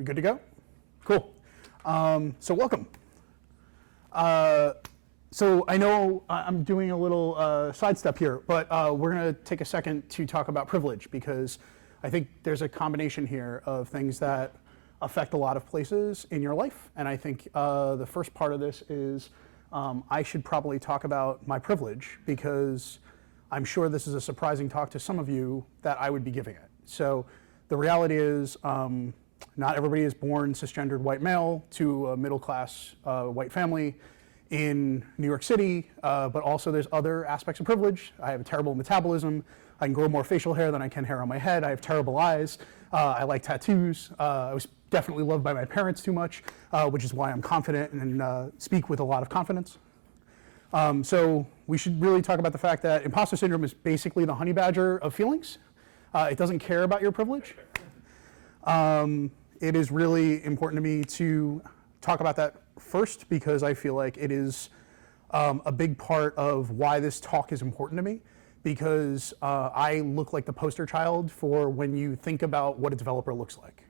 We good to go? Cool. So welcome. So I know I'm doing a little sidestep here, but we're going to take a second to talk about privilege, because I think there's a combination here of things that affect a lot of places in your life. And I think the first part of this is I should probably talk about my privilege, because I'm sure this is a surprising talk to some of you that I would be giving it. So the reality is not everybody is born cisgendered white male to a middle class white family in New York City, but also there's other aspects of privilege. I have a terrible metabolism. I can grow more facial hair than I can hair on my head. I have terrible eyes. I like tattoos. I was definitely loved by my parents too much, which is why I'm confident and speak with a lot of confidence. So we should really talk about the fact that imposter syndrome is basically the honey badger of feelings. It doesn't care about your privilege. It is really important to me to talk about that first, because I feel like it is a big part of why this talk is important to me, because I look like the poster child for when you think about what a developer looks like.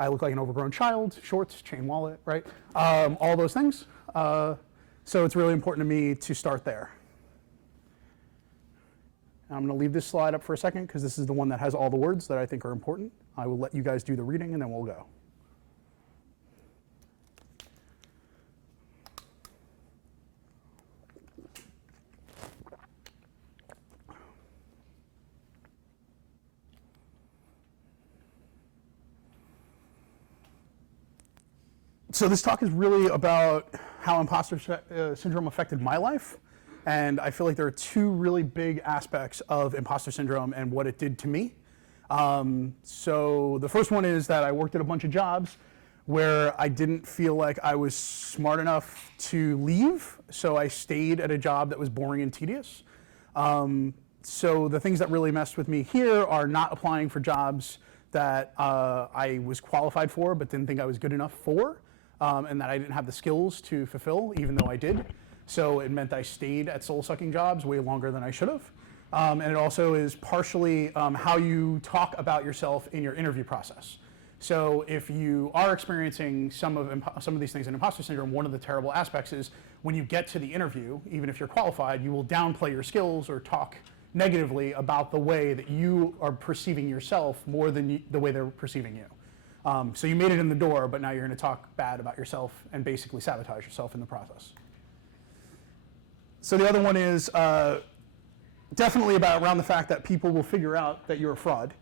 I look like an overgrown child, shorts, chain wallet, right? All those things. So it's really important to me to start there. I'm going to leave this slide up for a second, because this is the one that has all the words that I think are important. I will let you guys do the reading, and then we'll go. So this talk is really about how imposter syndrome affected my life. And I feel like there are two really big aspects of imposter syndrome and what it did to me. So the first one is that I worked at a bunch of jobs where I didn't feel like I was smart enough to leave. So I stayed at a job that was boring and tedious. So the things that really messed with me here are not applying for jobs that I was qualified for but didn't think I was good enough for, and that I didn't have the skills to fulfill, even though I did. So it meant I stayed at soul-sucking jobs way longer than I should have. And it also is partially how you talk about yourself in your interview process. So if you are experiencing some of these things in imposter syndrome, one of the terrible aspects is when you get to the interview, even if you're qualified, you will downplay your skills or talk negatively about the way that you are perceiving yourself more than the way they're perceiving you. So you made it in the door, but now you're going to talk bad about yourself and basically sabotage yourself in the process. So the other one is definitely around the fact that people will figure out that you're a fraud.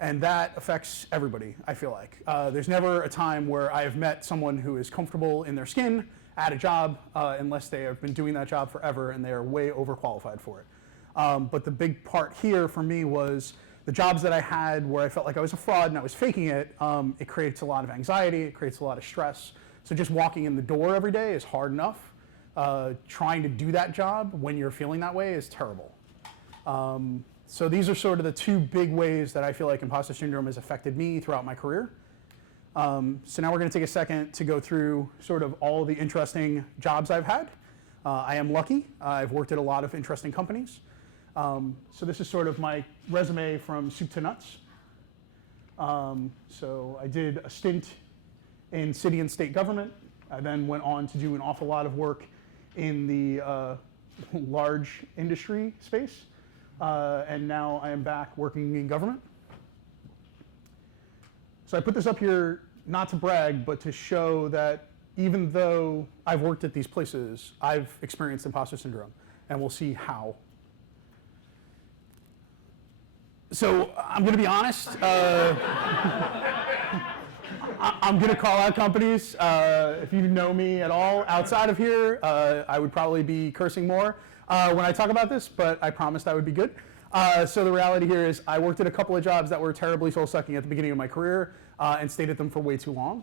And that affects everybody, I feel like. There's never a time where I have met someone who is comfortable in their skin at a job unless they have been doing that job forever and they are way overqualified for it. But the big part here for me was the jobs that I had where I felt like I was a fraud and I was faking it. It creates a lot of anxiety, it creates a lot of stress. So just walking in the door every day is hard enough. Trying to do that job when you're feeling that way is terrible. So these are sort of the two big ways that I feel like imposter syndrome has affected me throughout my career. So now we're going to take a second to go through sort of all the interesting jobs I've had. I am lucky. I've worked at a lot of interesting companies. So this is sort of my resume from soup to nuts. So I did a stint in city and state government. I then went on to do an awful lot of work in the large industry space. And now I am back working in government. So I put this up here not to brag, but to show that even though I've worked at these places, I've experienced imposter syndrome, and we'll see how. So I'm going to be honest. I'm going to call out companies. If you know me at all outside of here, I would probably be cursing more when I talk about this, but I promised I would be good. So the reality here is I worked at a couple of jobs that were terribly soul-sucking at the beginning of my career and stayed at them for way too long.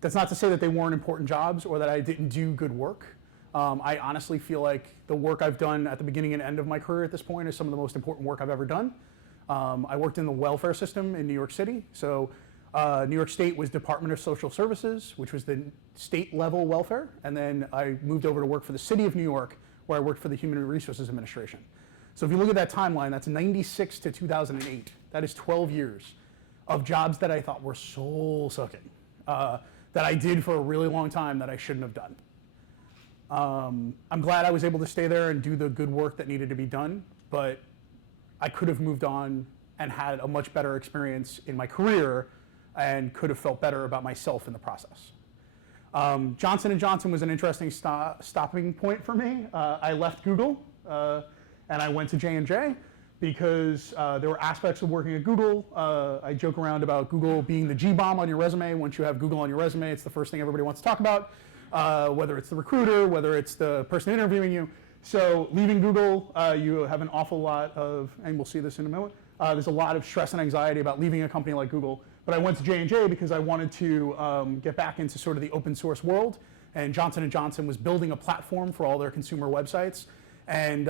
That's not to say that they weren't important jobs or that I didn't do good work. I honestly feel like the work I've done at the beginning and end of my career at this point is some of the most important work I've ever done. I worked in the welfare system in New York City. So New York State was Department of Social Services, which was the state level welfare. And then I moved over to work for the city of New York, where I worked for the Human Resources Administration. So if you look at that timeline, that's 96 to 2008. That is 12 years of jobs that I thought were soul-sucking, that I did for a really long time that I shouldn't have done. I'm glad I was able to stay there and do the good work that needed to be done, but I could have moved on and had a much better experience in my career and could have felt better about myself in the process. Johnson & Johnson was an interesting stopping point for me. I left Google and I went to J&J because there were aspects of working at Google. I joke around about Google being the G-bomb on your resume. Once you have Google on your resume, it's the first thing everybody wants to talk about, whether it's the recruiter, whether it's the person interviewing you. So leaving Google, you have an awful lot of, and we'll see this in a moment, there's a lot of stress and anxiety about leaving a company like Google. But I went to J&J because I wanted to get back into sort of the open source world. And Johnson & Johnson was building a platform for all their consumer websites. And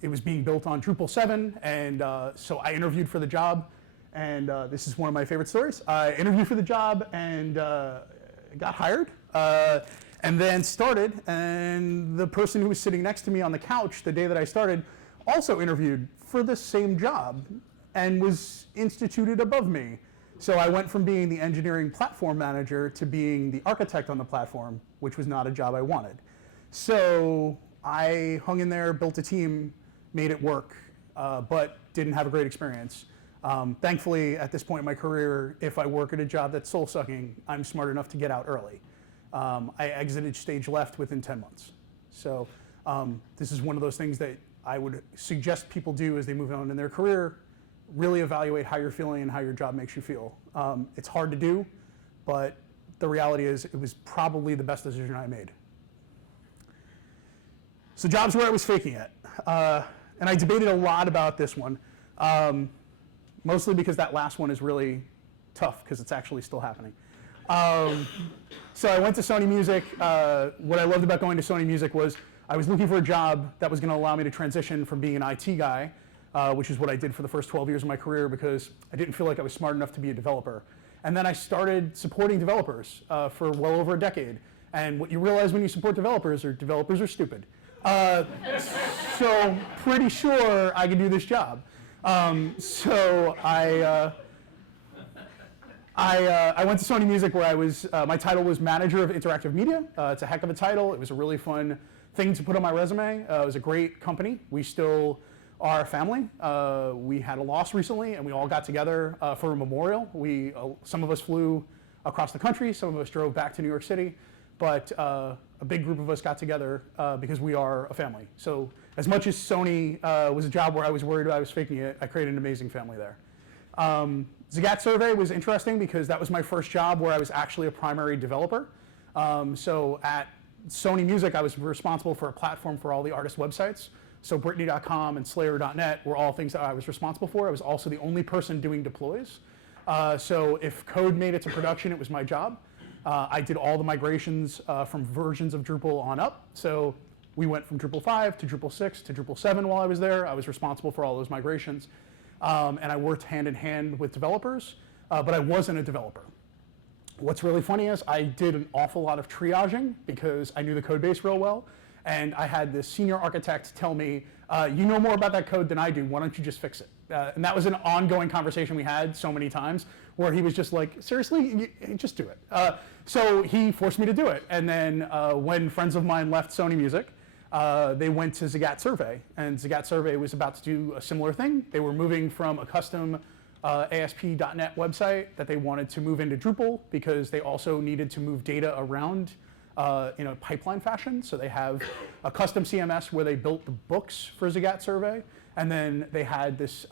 it was being built on Drupal 7. And so I interviewed for the job. And this is one of my favorite stories. I interviewed for the job and got hired. And then started. And the person who was sitting next to me on the couch the day that I started also interviewed for the same job and was instituted above me. So I went from being the engineering platform manager to being the architect on the platform, which was not a job I wanted. So I hung in there, built a team, made it work, but didn't have a great experience. Thankfully, at this point in my career, if I work at a job that's soul-sucking, I'm smart enough to get out early. I exited stage left within 10 months. So this is one of those things that I would suggest people do as they move on in their career. Really evaluate how you're feeling and how your job makes you feel. It's hard to do, but the reality is it was probably the best decision I made. So jobs where I was faking it. And I debated a lot about this one, mostly because that last one is really tough because it's actually still happening. So I went to Sony Music. What I loved about going to Sony Music was I was looking for a job that was going to allow me to transition from being an IT guy, which is what I did for the first 12 years of my career because I didn't feel like I was smart enough to be a developer. And then I started supporting developers for well over a decade. And what you realize when you support developers are stupid. So pretty sure I could do this job. So I went to Sony Music where I was, my title was Manager of Interactive Media. It's a heck of a title. It was a really fun thing to put on my resume. It was a great company. We still are a family. We had a loss recently and we all got together for a memorial. Some of us flew across the country, some of us drove back to New York City, but a big group of us got together because we are a family. So as much as Sony was a job where I was worried I was faking it, I created an amazing family there. Zagat Survey was interesting because that was my first job where I was actually a primary developer. So at Sony Music, I was responsible for a platform for all the artist websites. So Britney.com and Slayer.net were all things that I was responsible for. I was also the only person doing deploys. So if code made it to production, it was my job. I did all the migrations from versions of Drupal on up. So we went from Drupal 5 to Drupal 6 to Drupal 7 while I was there. I was responsible for all those migrations. And I worked hand in hand with developers, but I wasn't a developer. What's really funny is I did an awful lot of triaging because I knew the code base real well. And I had this senior architect tell me, you know more about that code than I do, why don't you just fix it? And that was an ongoing conversation we had so many times where he was just like, seriously, just do it. So he forced me to do it. And then when friends of mine left Sony Music, they went to Zagat Survey. And Zagat Survey was about to do a similar thing. They were moving from a custom ASP.NET website that they wanted to move into Drupal because they also needed to move data around in a pipeline fashion. So they have a custom CMS where they built the books for Zagat Survey. And then they had this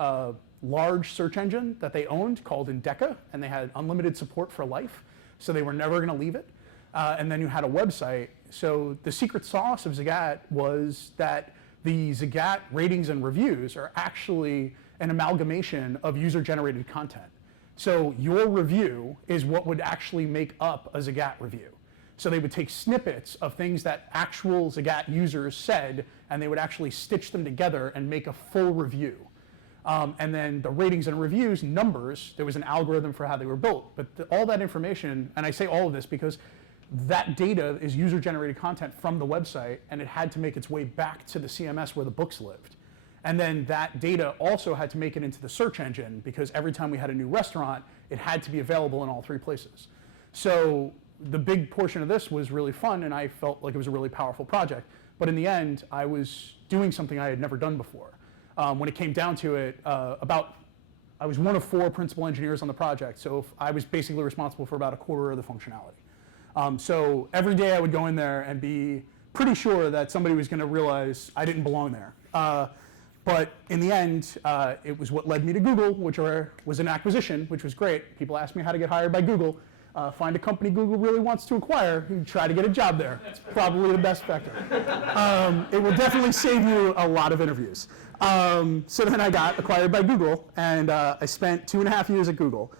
large search engine that they owned called NBAcom, and they had unlimited support for life. So they were never going to leave it. And then you had a website. So the secret sauce of Zagat was that the Zagat ratings and reviews are actually an amalgamation of user-generated content. So your review is what would actually make up a Zagat review. So they would take snippets of things that actual Zagat users said, and they would actually stitch them together and make a full review. And then the ratings and reviews numbers, there was an algorithm for how they were built. But all that information, and I say all of this because that data is user-generated content from the website, and it had to make its way back to the CMS where the books lived. And then that data also had to make it into the search engine, because every time we had a new restaurant, it had to be available in all 3 places. So the big portion of this was really fun, and I felt like it was a really powerful project. But in the end, I was doing something I had never done before. When it came down to it, I was one of 4 principal engineers on the project, so I was basically responsible for about a quarter of the functionality. So every day I would go in there and be pretty sure that somebody was going to realize I didn't belong there. But in the end, it was what led me to Google, which was an acquisition, which was great. People ask me how to get hired by Google. Find a company Google really wants to acquire, and try to get a job there. It's probably the best vector. It will definitely save you a lot of interviews. So then I got acquired by Google, and I spent 2.5 years at Google.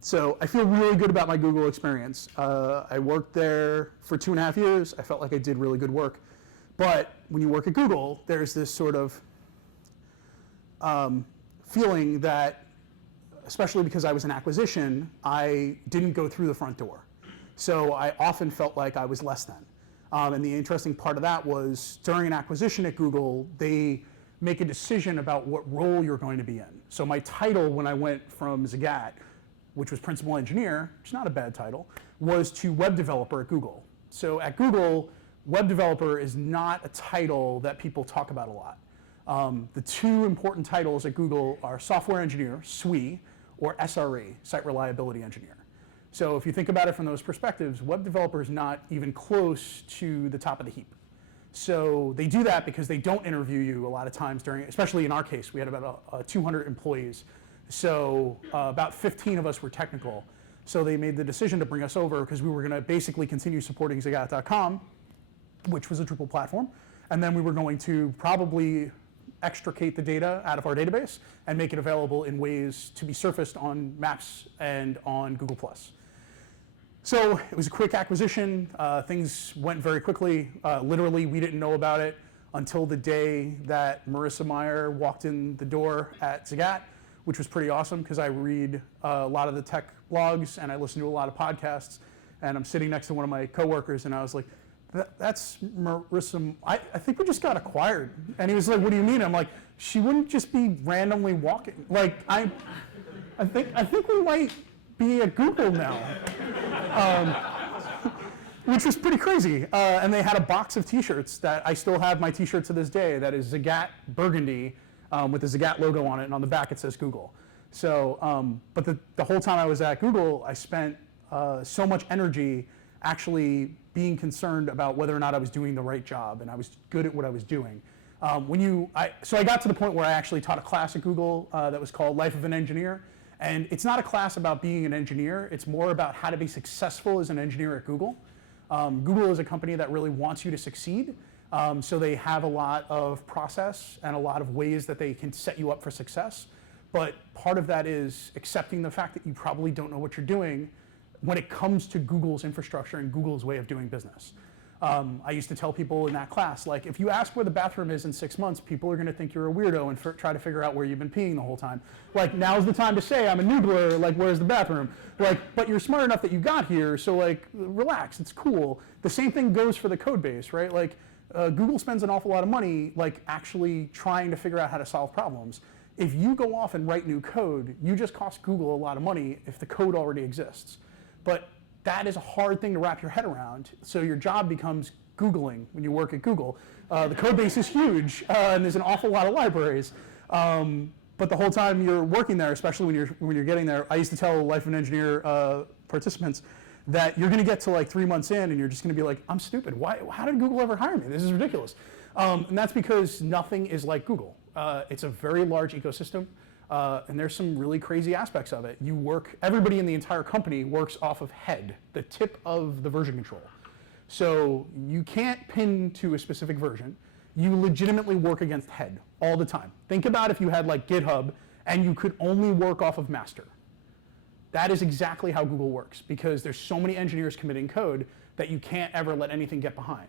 So I feel really good about my Google experience. I worked there for 2.5 years. I felt like I did really good work. But when you work at Google, there's this sort of feeling that, especially because I was an acquisition, I didn't go through the front door. So I often felt like I was less than. And the interesting part of that was, during an acquisition at Google, they make a decision about what role you're going to be in. So my title when I went from Zagat, which was principal engineer, which is not a bad title, was to web developer at Google. So at Google, web developer is not a title that people talk about a lot. The 2 important titles at Google are software engineer, SWE, or SRE, site reliability engineer. So if you think about it from those perspectives, web developer is not even close to the top of the heap. So they do that because they don't interview you a lot of times during, especially in our case, we had about 200 employees. So about 15 of us were technical. So they made the decision to bring us over because we were going to basically continue supporting Zagat.com, which was a Drupal platform. And then we were going to probably extricate the data out of our database and make it available in ways to be surfaced on Maps and on Google+. So it was a quick acquisition. Things went very quickly. Literally, we didn't know about it until the day that Marissa Meyer walked in the door at Zagat, which was pretty awesome because I read a lot of the tech blogs and I listen to a lot of podcasts. And I'm sitting next to one of my coworkers and I was like, that's Marissa, I think we just got acquired. And he was like, what do you mean? I'm like, she wouldn't just be randomly walking. Like, I think we might be at Google now. Which was pretty crazy. And they had a box of t-shirts that I still have my t-shirt to this day that is Zagat burgundy with the Zagat logo on it, and on the back it says Google. So, but the whole time I was at Google, I spent so much energy actually being concerned about whether or not I was doing the right job and I was good at what I was doing. So I got to the point where I actually taught a class at Google that was called Life of an Engineer. And it's not a class about being an engineer, it's more about how to be successful as an engineer at Google. Google is a company that really wants you to succeed. So they have a lot of process and a lot of ways that they can set you up for success. But part of that is accepting the fact that you probably don't know what you're doing when it comes to Google's infrastructure and Google's way of doing business. I used to tell people in that class, like, if you ask where the bathroom is in 6 months, people are going to think you're a weirdo and try to figure out where you've been peeing the whole time. Like, now's the time to say, I'm a noodler, like, where's the bathroom? Like, but you're smart enough that you got here, so, like, relax, it's cool. The same thing goes for the code base, right? Like, Google spends an awful lot of money, like, actually trying to figure out how to solve problems. If you go off and write new code, you just cost Google a lot of money if the code already exists. But that is a hard thing to wrap your head around. So your job becomes Googling when you work at Google. The code base is huge, and there's an awful lot of libraries. But the whole time you're working there, especially when you're getting there, I used to tell Life of an Engineer participants that you're going to get to like 3 months in, and you're just going to be like, I'm stupid. Why? How did Google ever hire me? This is ridiculous. And that's because nothing is like Google. It's a very large ecosystem. And there's some really crazy aspects of it. Everybody in the entire company works off of head, the tip of the version control. So you can't pin to a specific version. You legitimately work against head all the time. Think about if you had like GitHub and you could only work off of master. That is exactly how Google works because there's so many engineers committing code that you can't ever let anything get behind.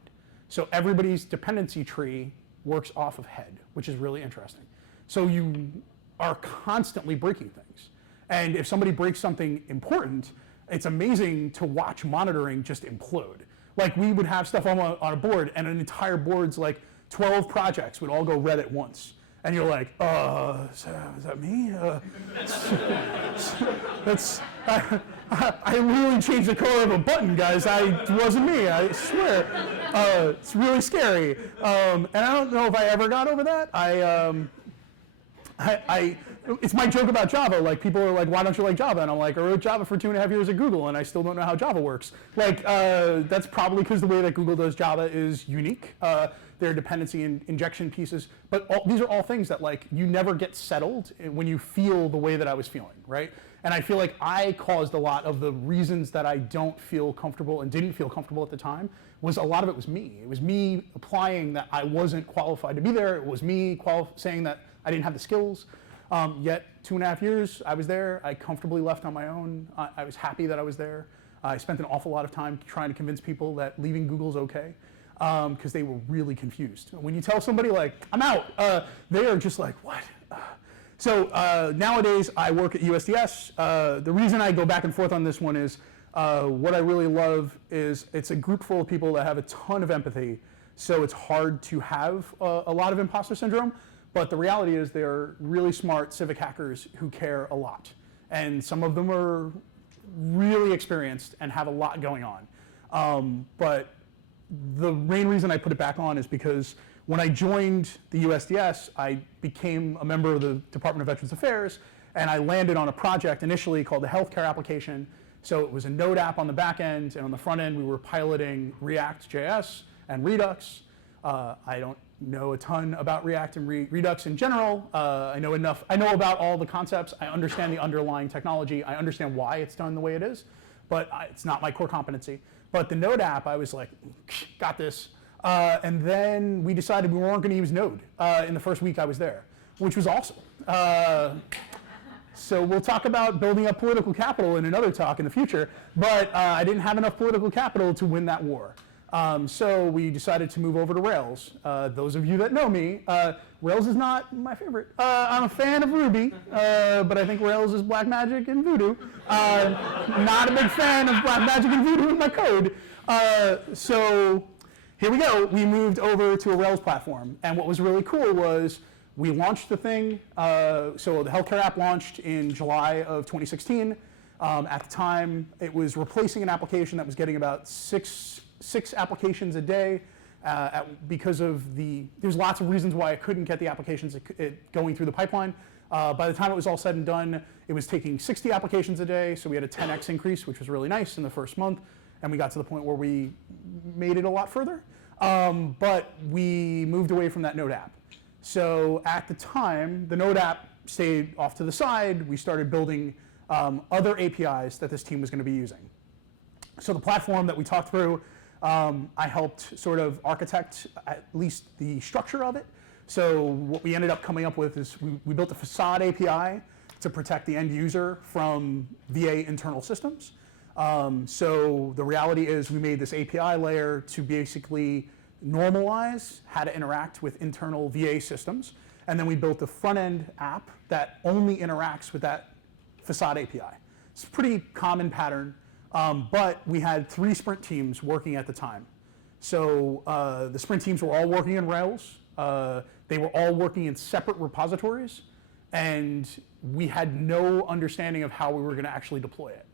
So everybody's dependency tree works off of head, which is really interesting. So you are constantly breaking things. And if somebody breaks something important, it's amazing to watch monitoring just implode. Like we would have stuff on a board and an entire board's like 12 projects would all go red at once. And you're like, is that me? I really changed the color of a button, guys. It wasn't me, I swear. It's really scary. And I don't know if I ever got over that. It's my joke about Java. Like, people are like, why don't you like Java? And I'm like, I wrote Java for 2.5 years at Google, and I still don't know how Java works. Like, that's probably because the way that Google does Java is unique. There are dependency and injection pieces, but these are all things that, like, you never get settled when you feel the way that I was feeling, right? And I feel like I caused a lot of the reasons that I don't feel comfortable and didn't feel comfortable at the time. A lot of it was me. It was me applying that I wasn't qualified to be there. It was me saying that I didn't have the skills. Yet 2.5 years I was there. I comfortably left on my own. I was happy that I was there. I spent an awful lot of time trying to convince people that leaving Google's okay, because they were really confused. When you tell somebody, like, I'm out, they are just like, what? So nowadays I work at USGS. The reason I go back and forth on this one is what I really love is it's a group full of people that have a ton of empathy, so it's hard to have a lot of imposter syndrome. But the reality is they're really smart civic hackers who care a lot. And some of them are really experienced and have a lot going on. But the main reason I put it back on is because when I joined the USDS, I became a member of the Department of Veterans Affairs, and I landed on a project initially called the healthcare application. So it was a Node app on the back end, and on the front end we were piloting React.js and Redux. I don't know a ton about React and Redux in general. I know enough. I know about all the concepts. I understand the underlying technology. I understand why it's done the way it is, but it's not my core competency. But the Node app, I was like, got this. And then we decided we weren't going to use Node in the first week I was there, which was awesome. So we'll talk about building up political capital in another talk in the future, but I didn't have enough political capital to win that war. So we decided to move over to Rails. Those of you that know me, Rails is not my favorite. I'm a fan of Ruby, but I think Rails is black magic and voodoo. Not a big fan of black magic and voodoo in my code. So here we go. We moved over to a Rails platform. And what was really cool was we launched the thing. So the healthcare app launched in July of 2016. At the time, it was replacing an application that was getting about six applications a day because of there's lots of reasons why I couldn't get the applications going through the pipeline. By the time it was all said and done, it was taking 60 applications a day, so we had a 10x increase, which was really nice in the first month, and we got to the point where we made it a lot further. But we moved away from that Node app. So at the time, the Node app stayed off to the side. We started building other APIs that this team was going to be using. So the platform that we talked through, I helped sort of architect at least the structure of it. So what we ended up coming up with is we built a facade API to protect the end user from VA internal systems. So the reality is we made this API layer to basically normalize how to interact with internal VA systems. And then we built a front-end app that only interacts with that facade API. It's a pretty common pattern. But we had 3 sprint teams working at the time. So the sprint teams were all working in Rails. They were all working in separate repositories, and we had no understanding of how we were going to actually deploy it.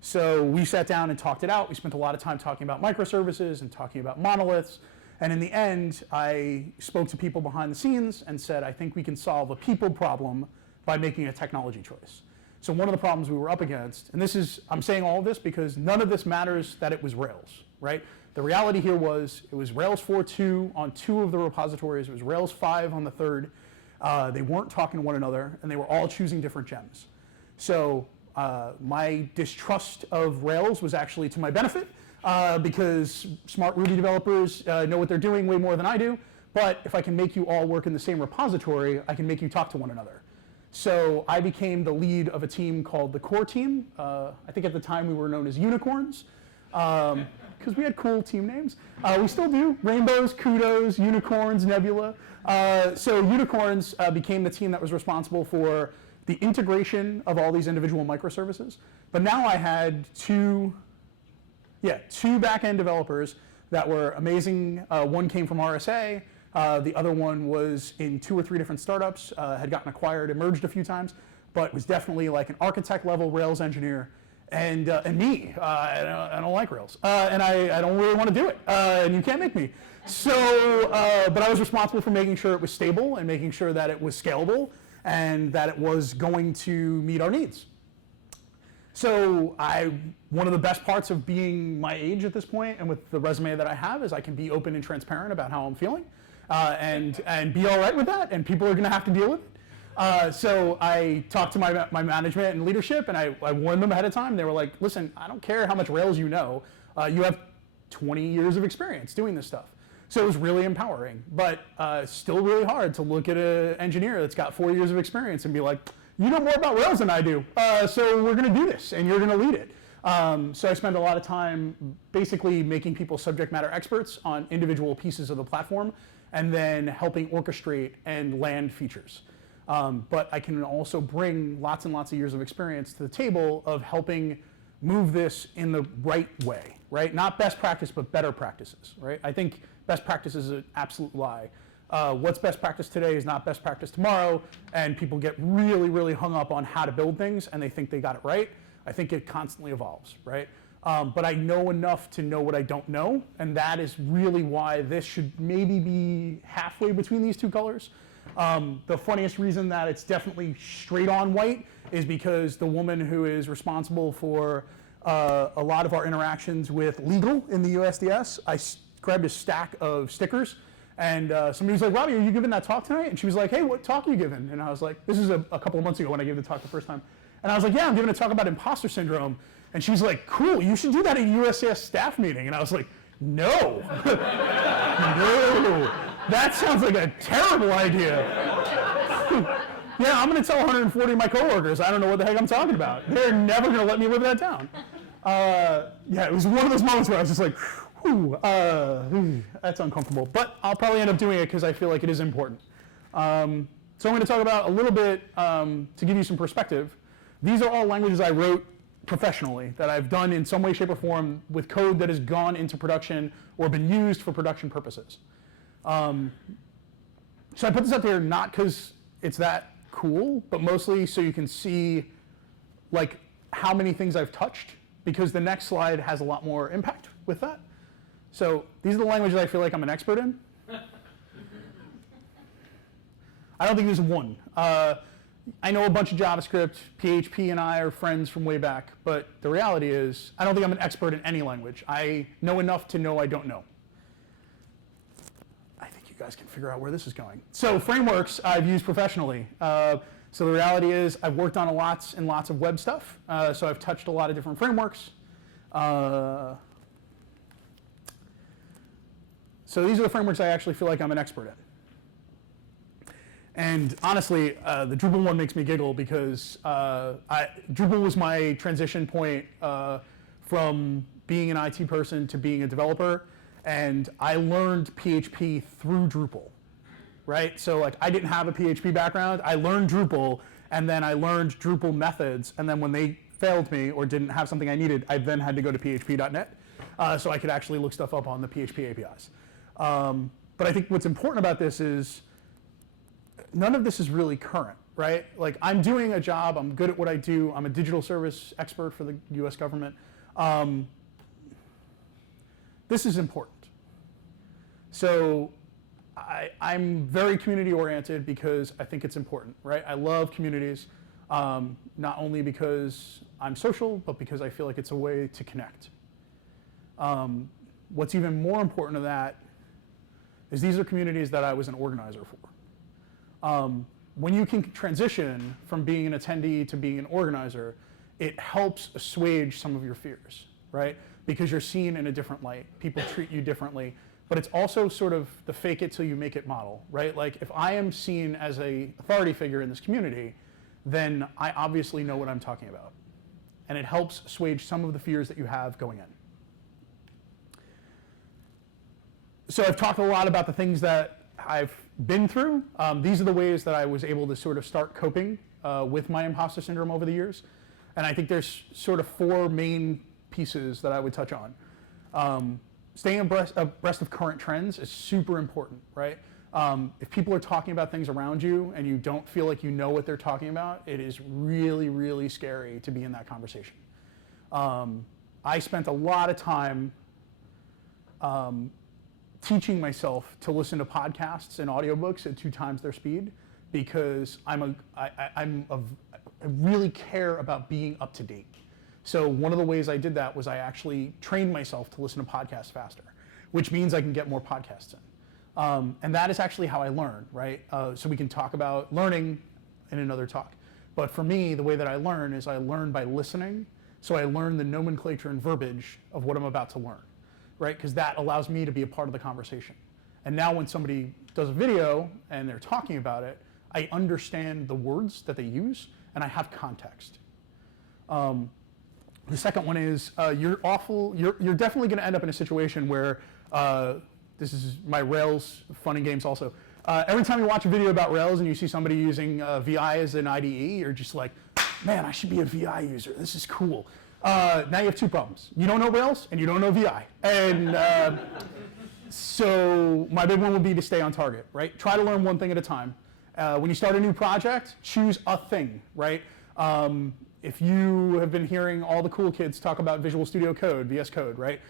So we sat down and talked it out. We spent a lot of time talking about microservices and talking about monoliths. And in the end, I spoke to people behind the scenes and said, I think we can solve a people problem by making a technology choice. So one of the problems we were up against, and I'm saying all of this because none of this matters that it was Rails, right? The reality here was it was Rails 4.2 on 2 of the repositories. It was Rails 5 on the 3rd. They weren't talking to one another, and they were all choosing different gems. So my distrust of Rails was actually to my benefit because smart Ruby developers know what they're doing way more than I do. But if I can make you all work in the same repository, I can make you talk to one another. So I became the lead of a team called the core team. I think at the time we were known as unicorns because we had cool team names. We still do. Rainbows, kudos, unicorns, nebula. So unicorns became the team that was responsible for the integration of all these individual microservices. But now I had two back-end developers that were amazing. One came from RSA. The other one was in 2 or 3 different startups, had gotten acquired, emerged a few times, but was definitely like an architect level Rails engineer. And me, I don't like Rails, and I don't really want to do it, and you can't make me. So, but I was responsible for making sure it was stable and making sure that it was scalable and that it was going to meet our needs. So one of the best parts of being my age at this point and with the resume that I have is I can be open and transparent about how I'm feeling and be all right with that, and people are going to have to deal with it. So I talked to my management and leadership, and I warned them ahead of time. They were like, listen, I don't care how much Rails you know. You have 20 years of experience doing this stuff. So it was really empowering, but still really hard to look at an engineer that's got 4 years of experience and be like, you know more about Rails than I do, so we're going to do this, and you're going to lead it. So I spend a lot of time basically making people subject matter experts on individual pieces of the platform, and then helping orchestrate and land features. But I can also bring lots and lots of years of experience to the table of helping move this in the right way, right? Not best practice, but better practices, right? I think best practice is an absolute lie. What's best practice today is not best practice tomorrow, and people get really, really hung up on how to build things, and they think they got it right. I think it constantly evolves, right? But I know enough to know what I don't know, and that is really why this should maybe be halfway between these two colors. The funniest reason that it's definitely straight on white is because the woman who is responsible for a lot of our interactions with legal in the USGS, I grabbed a stack of stickers, and somebody was like, Robbie, are you giving that talk tonight? And she was like, hey, what talk are you giving? And I was like, this is a couple of months ago when I gave the talk the first time. And I was like, yeah, I'm giving a talk about imposter syndrome. And she was like, cool, you should do that at a USGS staff meeting. And I was like, no, no, that sounds like a terrible idea. Yeah, I'm gonna tell 140 of my coworkers, I don't know what the heck I'm talking about. They're never gonna let me live that down. Yeah, it was one of those moments where I was just like, whew, that's uncomfortable. But I'll probably end up doing it because I feel like it is important. So I'm gonna talk about a little bit, to give you some perspective. These are all languages I wrote professionally, that I've done in some way, shape, or form with code that has gone into production or been used for production purposes. So I put this up here not because it's that cool, but mostly so you can see like how many things I've touched, because the next slide has a lot more impact with that. So these are the languages I feel like I'm an expert in. I don't think there's one. I know a bunch of JavaScript. PHP and I are friends from way back, but the reality is I don't think I'm an expert in any language. I know enough to know I don't know. I think you guys can figure out where this is going. So frameworks I've used professionally. So the reality is I've worked on lots and lots of web stuff. So I've touched a lot of different frameworks. So these are the frameworks I actually feel like I'm an expert in. And honestly, the Drupal one makes me giggle because Drupal was my transition point from being an IT person to being a developer, and I learned PHP through Drupal, right? So like I didn't have a PHP background, I learned Drupal, and then I learned Drupal methods, and then when they failed me or didn't have something I needed, I then had to go to php.net so I could actually look stuff up on the PHP APIs. But I think what's important about this is none of this is really current, right? Like I'm doing a job, I'm good at what I do, I'm a digital service expert for the US government. This is important. So I'm very community oriented because I think it's important, right? I love communities, not only because I'm social, but because I feel like it's a way to connect. What's even more important than that is these are communities that I was an organizer for. When you can transition from being an attendee to being an organizer, it helps assuage some of your fears, right? Because you're seen in a different light. People treat you differently. But it's also sort of the fake it till you make it model, right? Like if I am seen as an authority figure in this community, then I obviously know what I'm talking about. And it helps assuage some of the fears that you have going in. So I've talked a lot about the things that I've been through. These are the ways that I was able to sort of start coping with my imposter syndrome over the years. And I think there's sort of 4 main pieces that I would touch on. staying abreast of current trends is super important, right? If people are talking about things around you and you don't feel like you know what they're talking about, it is really, really scary to be in that conversation. I spent a lot of time teaching myself to listen to podcasts and audiobooks at 2 times their speed because I really care about being up to date. So one of the ways I did that was I actually trained myself to listen to podcasts faster, which means I can get more podcasts in. And that is actually how I learn, right? So we can talk about learning in another talk. But for me, the way that I learn is I learn by listening. So I learn the nomenclature and verbiage of what I'm about to learn, right? Because that allows me to be a part of the conversation. And now when somebody does a video and they're talking about it, I understand the words that they use and I have context. The second one is you're definitely going to end up in a situation where, this is my Rails fun and games also. Every time you watch a video about Rails and you see somebody using VI as an IDE, you're just like, man, I should be a VI user. This is cool. Now you have 2 problems. You don't know Rails and you don't know VI. And so my big one would be to stay on target, right? Try to learn one thing at a time. When you start a new project, choose a thing, right? If you have been hearing all the cool kids talk about Visual Studio Code, VS Code, right?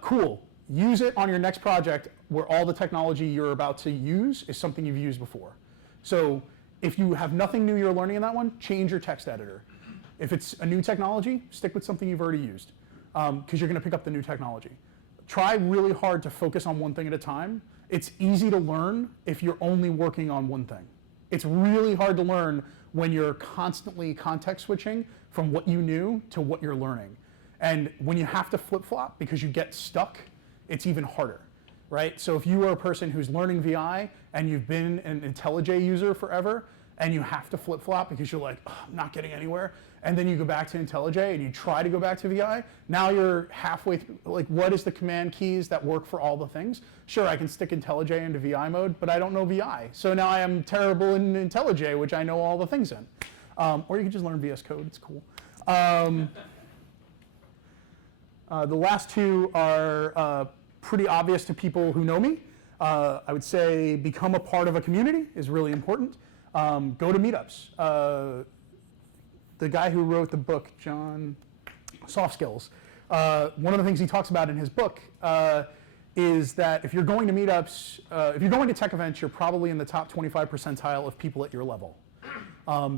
Cool. Use it on your next project where all the technology you're about to use is something you've used before. So if you have nothing new you're learning in that one, change your text editor. If it's a new technology, stick with something you've already used because you're going to pick up the new technology. Try really hard to focus on one thing at a time. It's easy to learn if you're only working on one thing. It's really hard to learn when you're constantly context switching from what you knew to what you're learning. And when you have to flip-flop because you get stuck, it's even harder, right? So if you are a person who's learning VI and you've been an IntelliJ user forever and you have to flip-flop because you're like, oh, I'm not getting anywhere, and then you go back to IntelliJ and you try to go back to VI, now you're halfway through, like what is the command keys that work for all the things? Sure, I can stick IntelliJ into VI mode, but I don't know VI. So now I am terrible in IntelliJ, which I know all the things in. Or you can just learn VS Code, it's cool. The last 2 are pretty obvious to people who know me. I would say become a part of a community is really important. Go to meetups. The guy who wrote the book, John, Soft Skills, one of the things he talks about in his book is that if you're going to meetups, if you're going to tech events, you're probably in the top 25 percentile of people at your level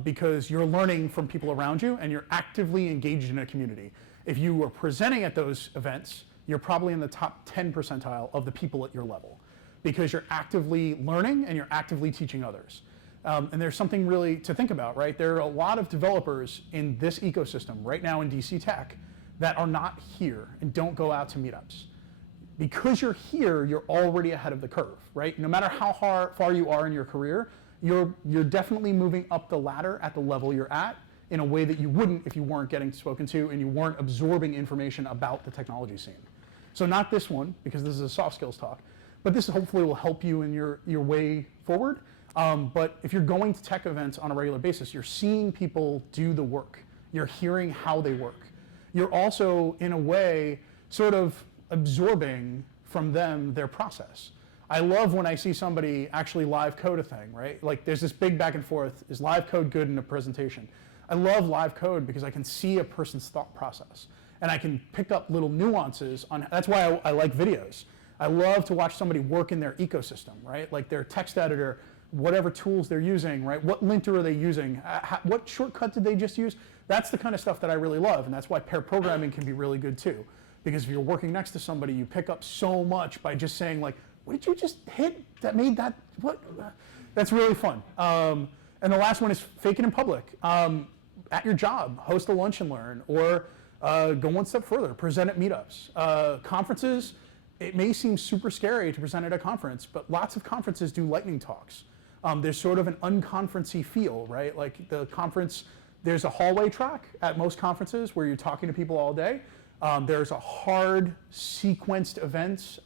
because you're learning from people around you and you're actively engaged in a community. If you are presenting at those events, you're probably in the top 10 percentile of the people at your level because you're actively learning and you're actively teaching others. And there's something really to think about, right? There are a lot of developers in this ecosystem right now in DC Tech that are not here and don't go out to meetups. Because you're here, you're already ahead of the curve, right? No matter how far you are in your career, you're definitely moving up the ladder at the level you're at in a way that you wouldn't if you weren't getting spoken to and you weren't absorbing information about the technology scene. So not this one, because this is a soft skills talk, but this hopefully will help you in your way forward. But if you're going to tech events on a regular basis, you're seeing people do the work. You're hearing how they work. You're also, in a way, sort of absorbing from them their process. I love when I see somebody actually live code a thing, right? Like there's this big back and forth, is live code good in a presentation? I love live code because I can see a person's thought process and I can pick up little nuances on, that's why I like videos. I love to watch somebody work in their ecosystem, right? Like their text editor, whatever tools they're using, right? What linter are they using? What shortcut did they just use? That's the kind of stuff that I really love, and that's why pair programming can be really good too. Because if you're working next to somebody, you pick up so much by just saying like, what did you just hit that made that, what? That's really fun. And the last one is fake it in public. At your job, host a lunch and learn, or go one step further, present at meetups. Conferences, it may seem super scary to present at a conference, but lots of conferences do lightning talks. There's sort of an unconferencey feel, right? Like the conference, there's a hallway track at most conferences where you're talking to people all day. There's a hard sequenced events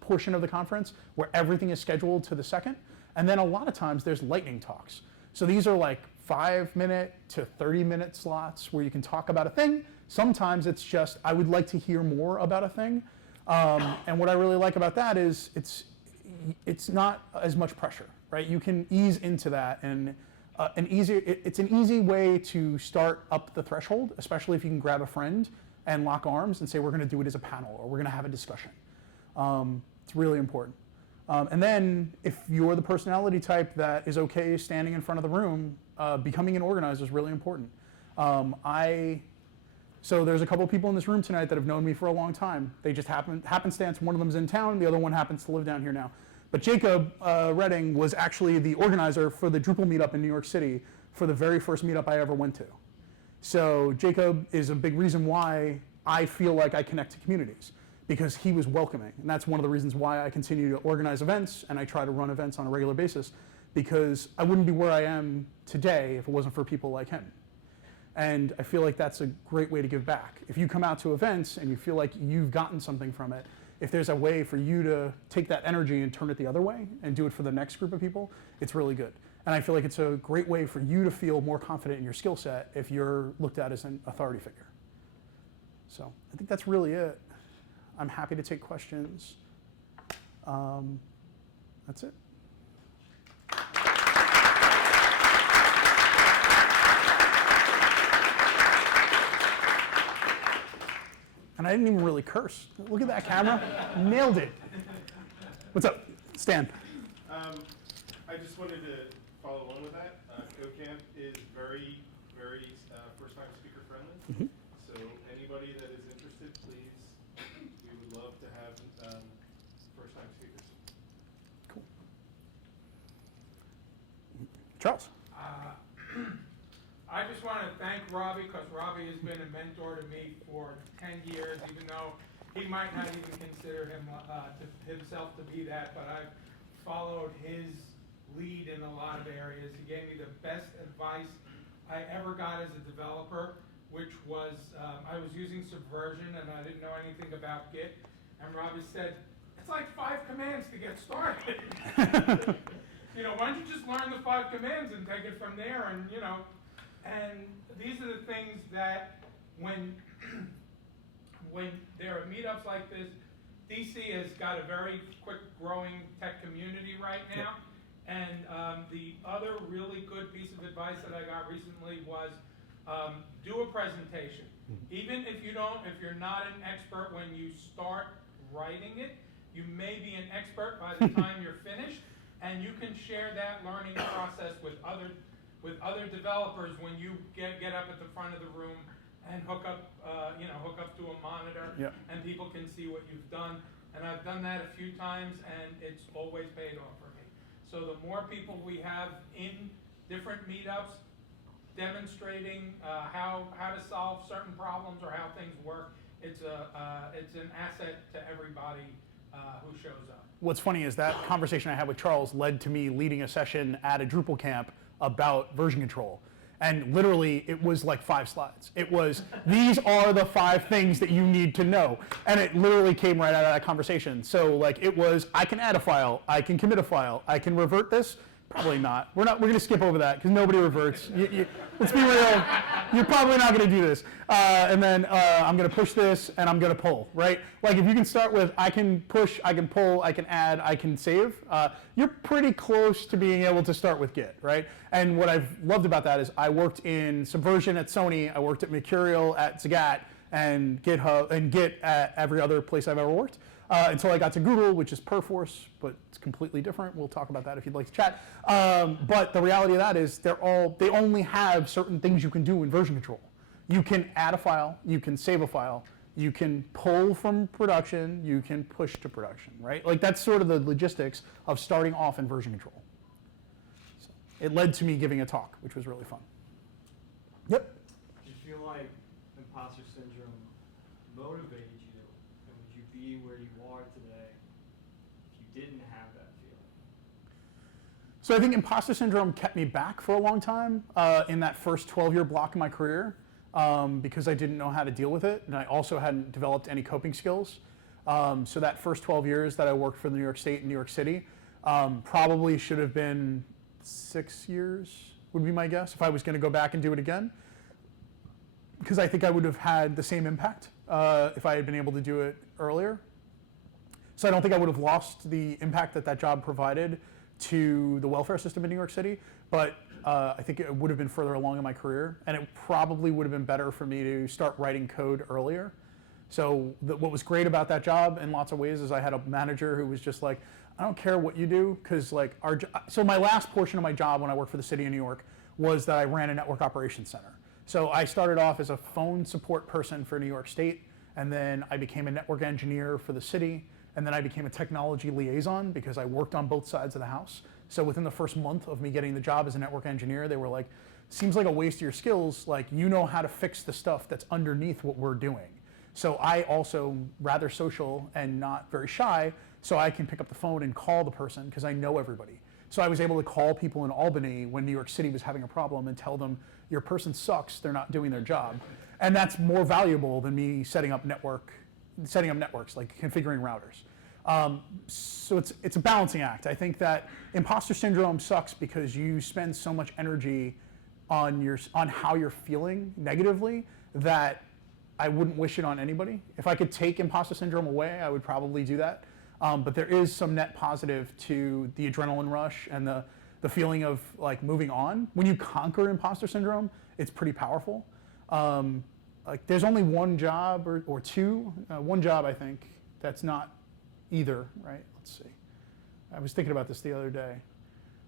portion of the conference where everything is scheduled to the second. And then a lot of times there's lightning talks. So these are like 5-minute to 30-minute slots where you can talk about a thing. Sometimes it's just, I would like to hear more about a thing. And what I really like about that is it's not as much pressure, right? You can ease into that, and it's an easy way to start up the threshold, especially if you can grab a friend and lock arms and say, we're going to do it as a panel, or we're going to have a discussion. It's really important. And then if you're the personality type that is okay standing in front of the room, becoming an organizer is really important. So there's a couple of people in this room tonight that have known me for a long time. They just happenstance, one of them's in town, the other one happens to live down here now. But Jacob Redding was actually the organizer for the Drupal meetup in New York City for the very first meetup I ever went to. So Jacob is a big reason why I feel like I connect to communities, because he was welcoming. And that's one of the reasons why I continue to organize events and I try to run events on a regular basis, because I wouldn't be where I am today if it wasn't for people like him. And I feel like that's a great way to give back. If you come out to events and you feel like you've gotten something from it, if there's a way for you to take that energy and turn it the other way and do it for the next group of people, it's really good. And I feel like it's a great way for you to feel more confident in your skill set if you're looked at as an authority figure. So I think that's really it. I'm happy to take questions. That's it. And I didn't even really curse. Look at that camera. Nailed it. What's up? Stan. I just wanted to follow on with that. CodeCamp is very, very first-time speaker friendly. Mm-hmm. So anybody that is interested, please, we would love to have first-time speakers. Cool. Charles. I just want to thank Robbie, because Robbie has been a mentor to me for 10 years, even though he might not even consider himself to be that, but I've followed his lead in a lot of areas. He gave me the best advice I ever got as a developer, which was, I was using Subversion and I didn't know anything about Git, and Robbie said, it's like 5 commands to get started. Why don't you just learn the 5 commands and take it from there, and and these are the things that when there are meetups like this, DC has got a very quick growing tech community right now. And the other really good piece of advice that I got recently was do a presentation. Even if you're not an expert when you start writing it, you may be an expert by the time you're finished, and you can share that learning process with other developers when you get up at the front of the room and hook up to a monitor, and people can see what you've done. And I've done that a few times, and it's always paid off for me. So the more people we have in different meetups demonstrating how to solve certain problems or how things work, it's an asset to everybody who shows up. What's funny is that conversation I had with Charles led to me leading a session at a Drupal camp about version control. And literally, it was like 5 slides. It was, these are the 5 things that you need to know. And it literally came right out of that conversation. So like, it was, I can add a file, I can commit a file, I can revert this. Probably not. We're gonna skip over that because nobody reverts. Let's be real. You're probably not gonna do this. And then I'm gonna push this and I'm gonna pull, right? Like if you can start with, I can push, I can pull, I can add, I can save, you're pretty close to being able to start with Git, right? And what I've loved about that is I worked in Subversion at Sony, I worked at Mercurial at Zagat, and GitHub and Git at every other place I've ever worked. Until I got to Google, which is Perforce, but it's completely different. We'll talk about that if you'd like to chat. But the reality of that is they only have certain things you can do in version control. You can add a file, you can save a file, you can pull from production, you can push to production, right? Like that's sort of the logistics of starting off in version control. So it led to me giving a talk, which was really fun. Yep. Do you feel like imposter syndrome motivated you, and would you be where you are today if you didn't have that feeling? So I think imposter syndrome kept me back for a long time in that first 12-year block in my career because I didn't know how to deal with it, and I also hadn't developed any coping skills. So that first 12 years that I worked for New York State and New York City probably should have been 6 years, would be my guess, if I was going to go back and do it again. Because I think I would have had the same impact if I had been able to do it earlier. So I don't think I would have lost the impact that that job provided to the welfare system in New York City, but I think it would have been further along in my career, and it probably would have been better for me to start writing code earlier. So what was great about that job in lots of ways is I had a manager who was just like, I don't care what you do, because like so my last portion of my job when I worked for the city of New York was that I ran a network operations center. So I started off as a phone support person for New York State, and then I became a network engineer for the city, and then I became a technology liaison because I worked on both sides of the house. So within the first month of me getting the job as a network engineer, they were like, seems like a waste of your skills, like you know how to fix the stuff that's underneath what we're doing. So I also rather social and not very shy, so I can pick up the phone and call the person because I know everybody. So I was able to call people in Albany when New York City was having a problem and tell them, your person sucks, they're not doing their job. And that's more valuable than me setting up networks, like configuring routers. So it's a balancing act. I think that imposter syndrome sucks because you spend so much energy on how you're feeling negatively that I wouldn't wish it on anybody. If I could take imposter syndrome away, I would probably do that. But there is some net positive to the adrenaline rush and the feeling of like moving on. When you conquer imposter syndrome, it's pretty powerful. Like there's only one job or two, one job I think that's not either, right? Let's see. I was thinking about this the other day.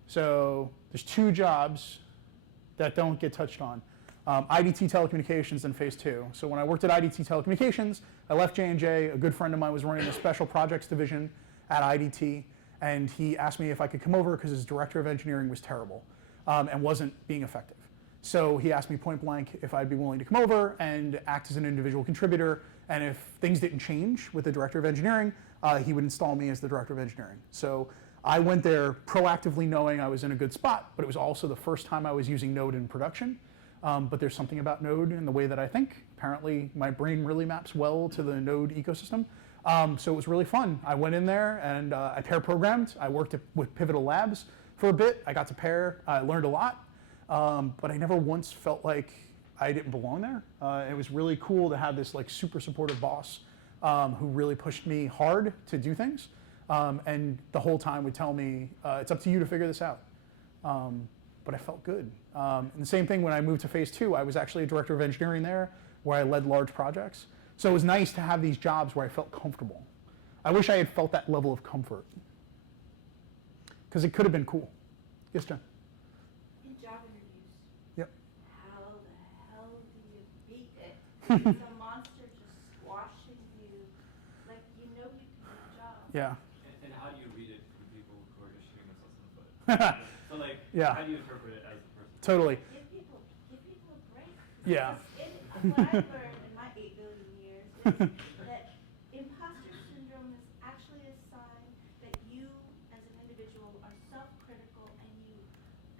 So there's two jobs that don't get touched on. IDT Telecommunications in phase 2. So when I worked at IDT Telecommunications, I left J&J. A good friend of mine was running the special projects division at IDT, and he asked me if I could come over because his director of engineering was terrible and wasn't being effective. So he asked me point blank if I'd be willing to come over and act as an individual contributor, and if things didn't change with the director of engineering, he would install me as the director of engineering. So I went there proactively knowing I was in a good spot, but it was also the first time I was using Node in production. But there's something about Node in the way that I think. Apparently, my brain really maps well to the Node ecosystem. So it was really fun. I went in there and I pair programmed. I worked with Pivotal Labs for a bit. I got to pair. I learned a lot. But I never once felt like I didn't belong there. It was really cool to have this like super supportive boss who really pushed me hard to do things. And the whole time would tell me, it's up to you to figure this out. But I felt good. And the same thing when I moved to phase 2, I was actually a director of engineering there where I led large projects. So it was nice to have these jobs where I felt comfortable. I wish I had felt that level of comfort because it could have been cool. Yes, Jen? In job interviews, Yep. how the hell do you beat it? It's a monster just squashing you. Like, you know you can do the job. Yeah. And how do you read it from people who are just shooting themselves in the foot? So like, Yeah. how do you interpret it as the person? Totally. Give people a break. Yeah. Because what I've learned in my 8 billion years is that imposter syndrome is actually a sign that you, as an individual, are self-critical and you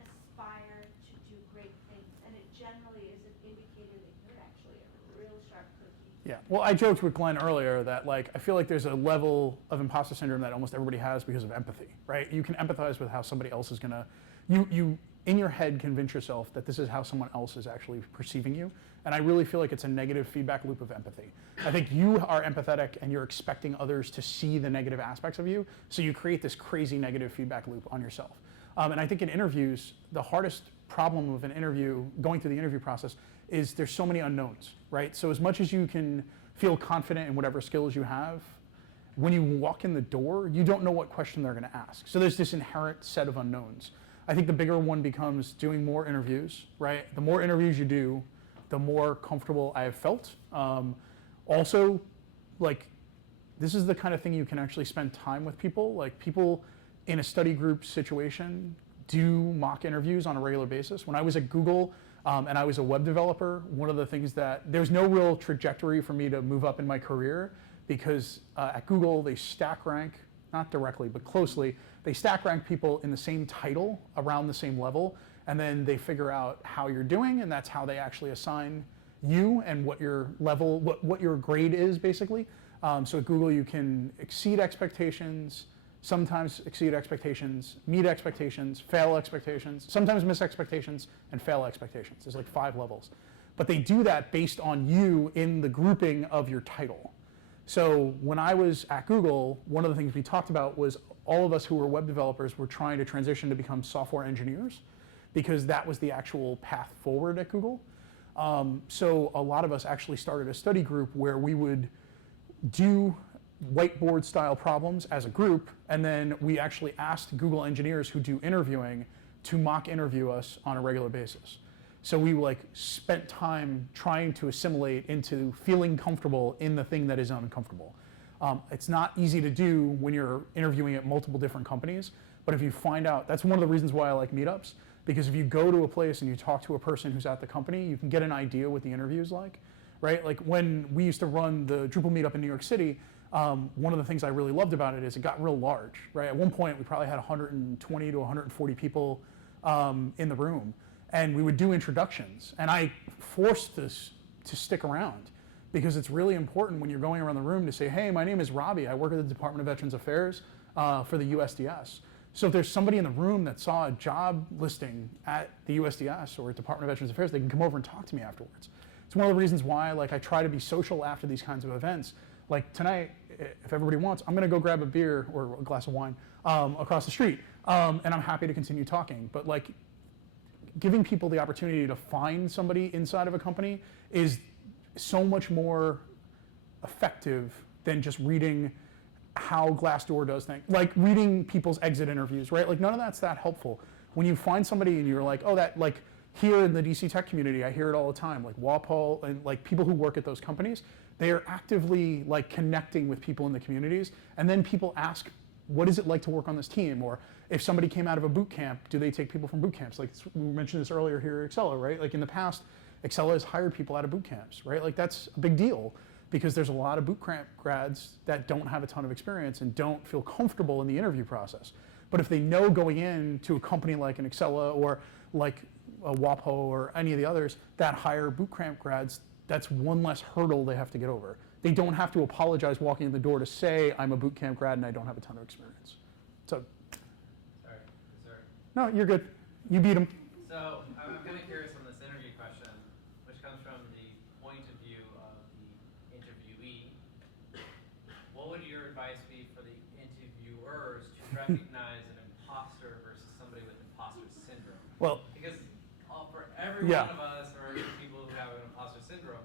aspire to do great things. And it generally is an indicator that you're actually a real sharp cookie. Yeah. Well, I joked with Glenn earlier that like I feel like there's a level of imposter syndrome that almost everybody has because of empathy, right? You can empathize with how somebody else is gonna, you in your head convince yourself that this is how someone else is actually perceiving you. And I really feel like it's a negative feedback loop of empathy. I think you are empathetic and you're expecting others to see the negative aspects of you, so you create this crazy negative feedback loop on yourself. And I think in interviews, the hardest problem of an interview, going through the interview process, is there's so many unknowns, right? So as much as you can feel confident in whatever skills you have, when you walk in the door, you don't know what question they're gonna ask. So there's this inherent set of unknowns. I think the bigger one becomes doing more interviews, right? The more interviews you do, the more comfortable I have felt. Also, like, this is the kind of thing you can actually spend time with people. Like, people in a study group situation do mock interviews on a regular basis. When I was at Google and I was a web developer, one of the things that, there's no real trajectory for me to move up in my career because at Google, they stack rank, not directly, but closely, they stack rank people in the same title around the same level, and then they figure out how you're doing, and that's how they actually assign you and what your level, what your grade is, basically. So at Google, you can exceed expectations, sometimes exceed expectations, meet expectations, fail expectations, sometimes miss expectations, and fail expectations. There's like 5 levels. But they do that based on you in the grouping of your title. So when I was at Google, one of the things we talked about was all of us who were web developers were trying to transition to become software engineers because that was the actual path forward at Google. So a lot of us actually started a study group where we would do whiteboard style problems as a group, and then we actually asked Google engineers who do interviewing to mock interview us on a regular basis. So we like spent time trying to assimilate into feeling comfortable in the thing that is uncomfortable. It's not easy to do when you're interviewing at multiple different companies, but if you find out, that's one of the reasons why I like meetups, because if you go to a place and you talk to a person who's at the company, you can get an idea what the interview is like, right? Like when we used to run the Drupal meetup in New York City, one of the things I really loved about it is it got real large, right? At one point, we probably had 120 to 140 people in the room, and we would do introductions. And I forced this to stick around because it's really important when you're going around the room to say, hey, my name is Robbie. I work at the Department of Veterans Affairs for the USGS. So if there's somebody in the room that saw a job listing at the USGS or Department of Veterans Affairs, they can come over and talk to me afterwards. It's one of the reasons why like I try to be social after these kinds of events. Like tonight, if everybody wants, I'm gonna go grab a beer or a glass of wine across the street, and I'm happy to continue talking. But like giving people the opportunity to find somebody inside of a company is so much more effective than just reading how Glassdoor does things, like reading people's exit interviews, right? Like none of that's that helpful. When you find somebody and you're like, oh, that like here in the DC tech community, I hear it all the time, like Walpole and like people who work at those companies, they are actively like connecting with people in the communities. And then people ask, what is it like to work on this team? Or if somebody came out of a boot camp, do they take people from boot camps? Like we mentioned this earlier here at Excella, right? Like in the past, Excella has hired people out of boot camps, right? Like that's a big deal because there's a lot of boot camp grads that don't have a ton of experience and don't feel comfortable in the interview process. But if they know going in to a company like an Excella or like a WAPO or any of the others that hire boot camp grads, that's one less hurdle they have to get over. They don't have to apologize walking in the door to say, I'm a boot camp grad and I don't have a ton of experience. So. Sorry. No, you're good. You beat them. So I'm kind of curious on this interview question, which comes from the point of view of the interviewee. What would your advice be for the interviewers to recognize an imposter versus somebody with imposter syndrome? Well, because for every yeah. one of us or every people who have an imposter syndrome,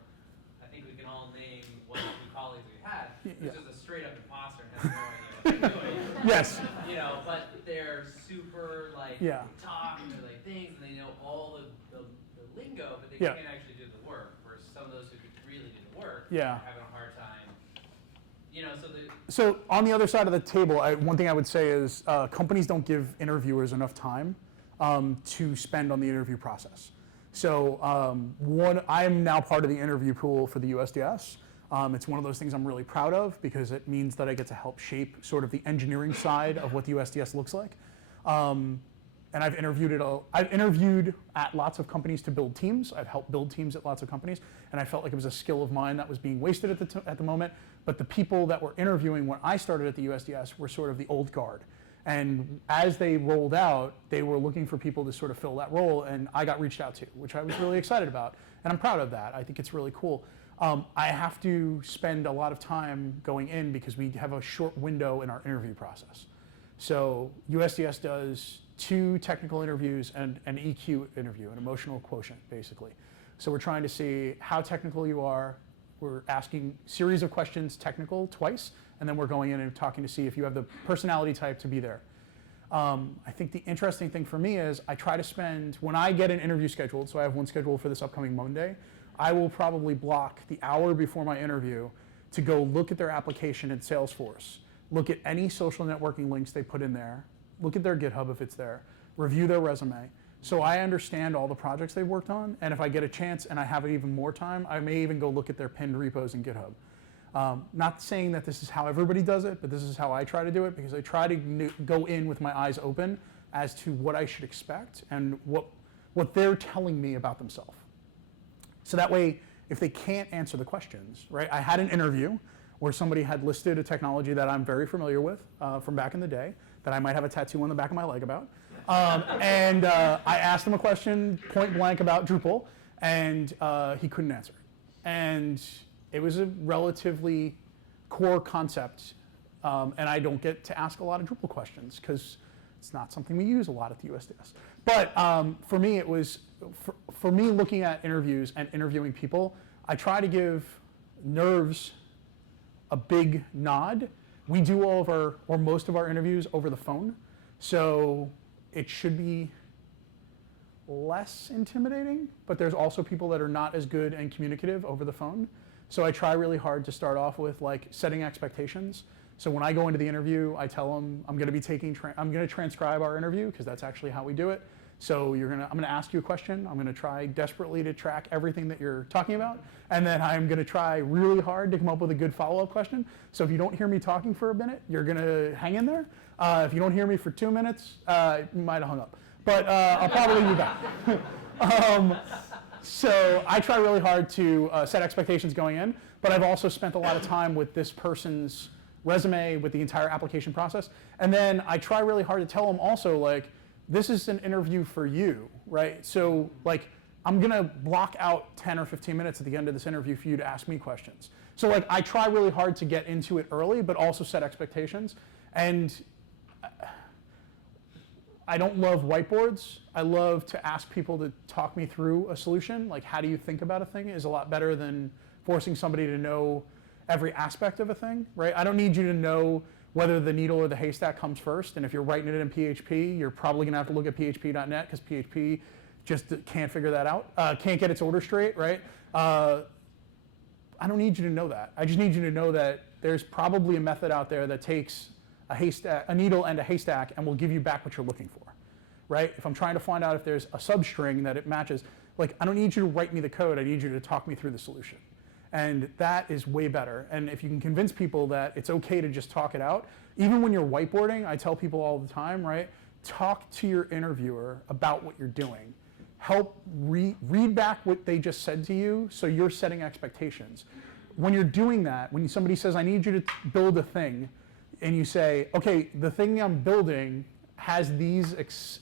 I think we can all name one or two colleagues we had, who's just a straight up imposter and has no idea what they're doing. Yes. You know, but they're super like talk and they're like things and they know all the lingo, but they can't actually do the work. Versus some of those who could really do the work are having a hard time. You know, so on the other side of the table, one thing I would say is companies don't give interviewers enough time to spend on the interview process. So I am now part of the interview pool for the USGS. It's one of those things I'm really proud of because it means that I get to help shape sort of the engineering side of what the USGS looks like. And I've interviewed at lots of companies to build teams. I've helped build teams at lots of companies, and I felt like it was a skill of mine that was being wasted at the moment. But the people that were interviewing when I started at the USGS were sort of the old guard. And as they rolled out, they were looking for people to sort of fill that role, and I got reached out to, which I was really excited about. And I'm proud of that. I think it's really cool. I have to spend a lot of time going in because we have a short window in our interview process. So USGS does 2 technical interviews and an EQ interview, an emotional quotient, basically. So we're trying to see how technical you are. We're asking a series of questions, technical, twice, and then we're going in and talking to see if you have the personality type to be there. I think the interesting thing for me is I try to spend, when I get an interview scheduled, so I have one scheduled for this upcoming Monday, I will probably block the hour before my interview to go look at their application in Salesforce, look at any social networking links they put in there, look at their GitHub if it's there, review their resume. So I understand all the projects they've worked on, and if I get a chance and I have even more time, I may even go look at their pinned repos in GitHub. Not saying that this is how everybody does it, but this is how I try to do it because I try to go in with my eyes open as to what I should expect and what they're telling me about themselves. So that way, if they can't answer the questions, right? I had an interview where somebody had listed a technology that I'm very familiar with from back in the day that I might have a tattoo on the back of my leg about. And I asked him a question point blank about Drupal, and he couldn't answer it. And it was a relatively core concept, and I don't get to ask a lot of Drupal questions because it's not something we use a lot at the USGS. But for me, it was, for me looking at interviews and interviewing people, I try to give nerves a big nod. We do all of our, or most of our interviews over the phone, so it should be less intimidating, but there's also people that are not as good and communicative over the phone. So I try really hard to start off with like setting expectations. So when I go into the interview, I tell them I'm going to be I'm going to transcribe our interview because that's actually how we do it. So I'm going to ask you a question. I'm going to try desperately to track everything that you're talking about. And then I'm going to try really hard to come up with a good follow-up question. So if you don't hear me talking for a minute, you're going to hang in there. If you don't hear me for 2 minutes, you might have hung up. But I'll probably be back. So I try really hard to set expectations going in. But I've also spent a lot of time with this person's resume, with the entire application process. And then I try really hard to tell them also, like, this is an interview for you, right? So like, I'm gonna block out 10 or 15 minutes at the end of this interview for you to ask me questions. So like, I try really hard to get into it early, but also set expectations. And I don't love whiteboards. I love to ask people to talk me through a solution. Like, how do you think about a thing is a lot better than forcing somebody to know every aspect of a thing, right? I don't need you to know whether the needle or the haystack comes first. And if you're writing it in PHP, you're probably gonna have to look at php.net because PHP just can't figure that out, can't get its order straight, right? I don't need you to know that. I just need you to know that there's probably a method out there that takes a needle and a haystack and will give you back what you're looking for, right? If I'm trying to find out if there's a substring that it matches, like, I don't need you to write me the code, I need you to talk me through the solution. And that is way better. And if you can convince people that it's okay to just talk it out, even when you're whiteboarding, I tell people all the time, right? Talk to your interviewer about what you're doing. Help read back what they just said to you so you're setting expectations. When you're doing that, when somebody says, I need you to build a thing, and you say, okay, the thing I'm building has these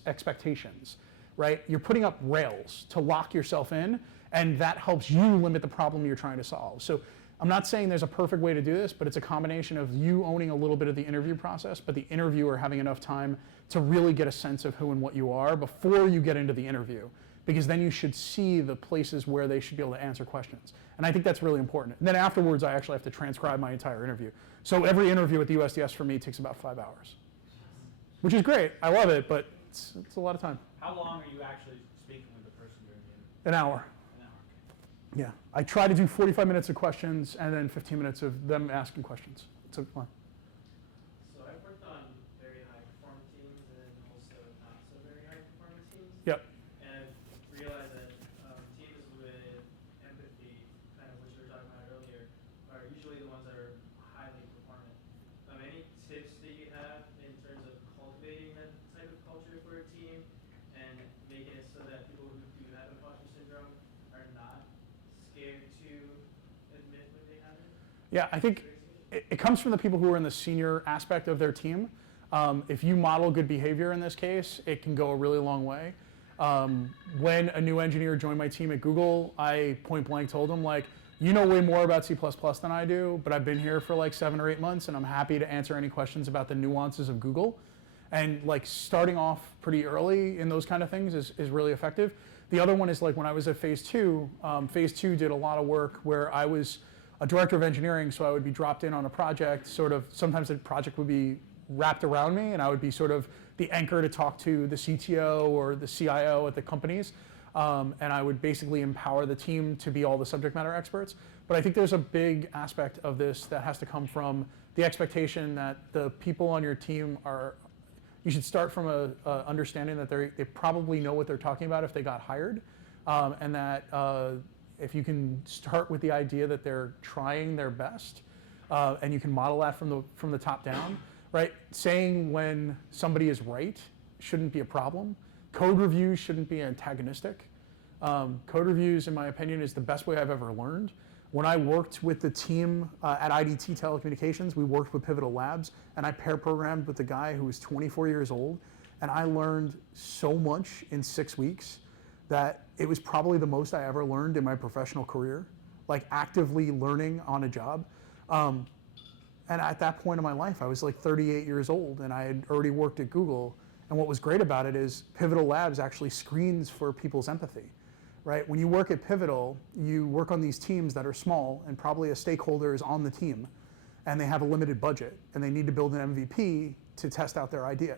expectations, right? You're putting up rails to lock yourself in, and that helps you limit the problem you're trying to solve. So I'm not saying there's a perfect way to do this, but it's a combination of you owning a little bit of the interview process, but the interviewer having enough time to really get a sense of who and what you are before you get into the interview, because then you should see the places where they should be able to answer questions. And I think that's really important. And then afterwards, I actually have to transcribe my entire interview. So every interview at the USDS for me takes about 5 hours, which is great. I love it, but it's a lot of time. How long are you actually speaking with the person during the interview? An hour. An hour. Yeah, I try to do 45 minutes of questions and then 15 minutes of them asking questions. It's fun. So I've worked on very high performing teams and also not so very high performing teams. Yep. And realized that teams with empathy, kind of what you were talking about earlier, are usually the ones that are highly performant. Any tips that you have in terms of cultivating that type of culture for a team and making it so that people who do have imposter syndrome are not scared to admit when they have it? Yeah, I think it comes from the people who are in the senior aspect of their team. If you model good behavior in this case, it can go a really long way. When a new engineer joined my team at Google, I point blank told him, like, you know way more about C++ than I do, but I've been here for like 7 or 8 months and I'm happy to answer any questions about the nuances of Google. And like starting off pretty early in those kind of things is really effective. The other one is like when I was at phase 2 did a lot of work where I was a director of engineering, so I would be dropped in on a project, sort of, sometimes the project would be wrapped around me and I would be sort of the anchor to talk to the CTO or the CIO at the companies. And I would basically empower the team to be all the subject matter experts. But I think there's a big aspect of this that has to come from the expectation that the people on your team you should start from a understanding that they probably know what they're talking about if they got hired. And that if you can start with the idea that they're trying their best, and you can model that from the top down, right? Saying when somebody is right shouldn't be a problem. Code reviews shouldn't be antagonistic. Code reviews, in my opinion, is the best way I've ever learned. When I worked with the team at IDT Telecommunications, we worked with Pivotal Labs, and I pair programmed with a guy who was 24 years old, and I learned so much in 6 weeks that it was probably the most I ever learned in my professional career, like actively learning on a job. And at that point in my life, I was like 38 years old and I had already worked at Google. And what was great about it is Pivotal Labs actually screens for people's empathy, right? When you work at Pivotal, you work on these teams that are small and probably a stakeholder is on the team and they have a limited budget and they need to build an MVP to test out their idea.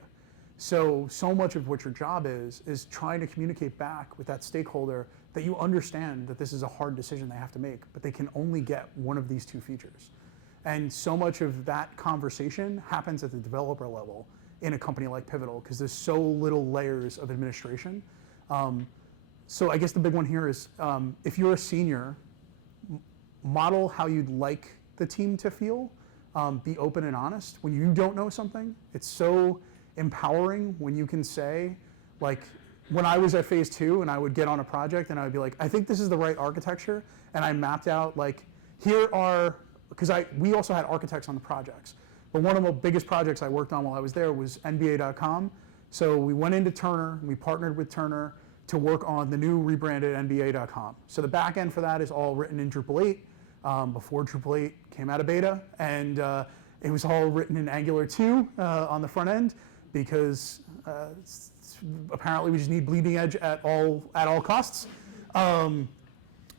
So much of what your job is trying to communicate back with that stakeholder that you understand that this is a hard decision they have to make, but they can only get one of these two features. And so much of that conversation happens at the developer level in a company like Pivotal because there's so little layers of administration. So I guess the big one here is if you're a senior, model how you'd like the team to feel. Be open and honest. When you don't know something, it's so empowering when you can say, like, when I was at phase 2 and I would get on a project and I would be like, I think this is the right architecture, and I mapped out, like, here are, because we also had architects on the projects, but one of the biggest projects I worked on while I was there was NBAcom. So we went into Turner, and we partnered with Turner to work on the new rebranded NBAcom. So the back end for that is all written in Drupal 8, before Drupal 8 came out of beta, and it was all written in Angular 2 on the front end, because apparently we just need bleeding edge at all costs.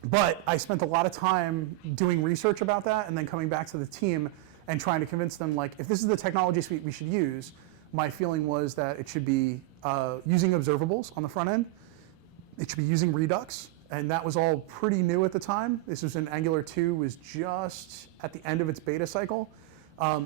But I spent a lot of time doing research about that and then coming back to the team and trying to convince them, like, if this is the technology suite we should use, my feeling was that it should be using observables on the front end. It should be using Redux, and that was all pretty new at the time. This was in Angular 2, was just at the end of its beta cycle.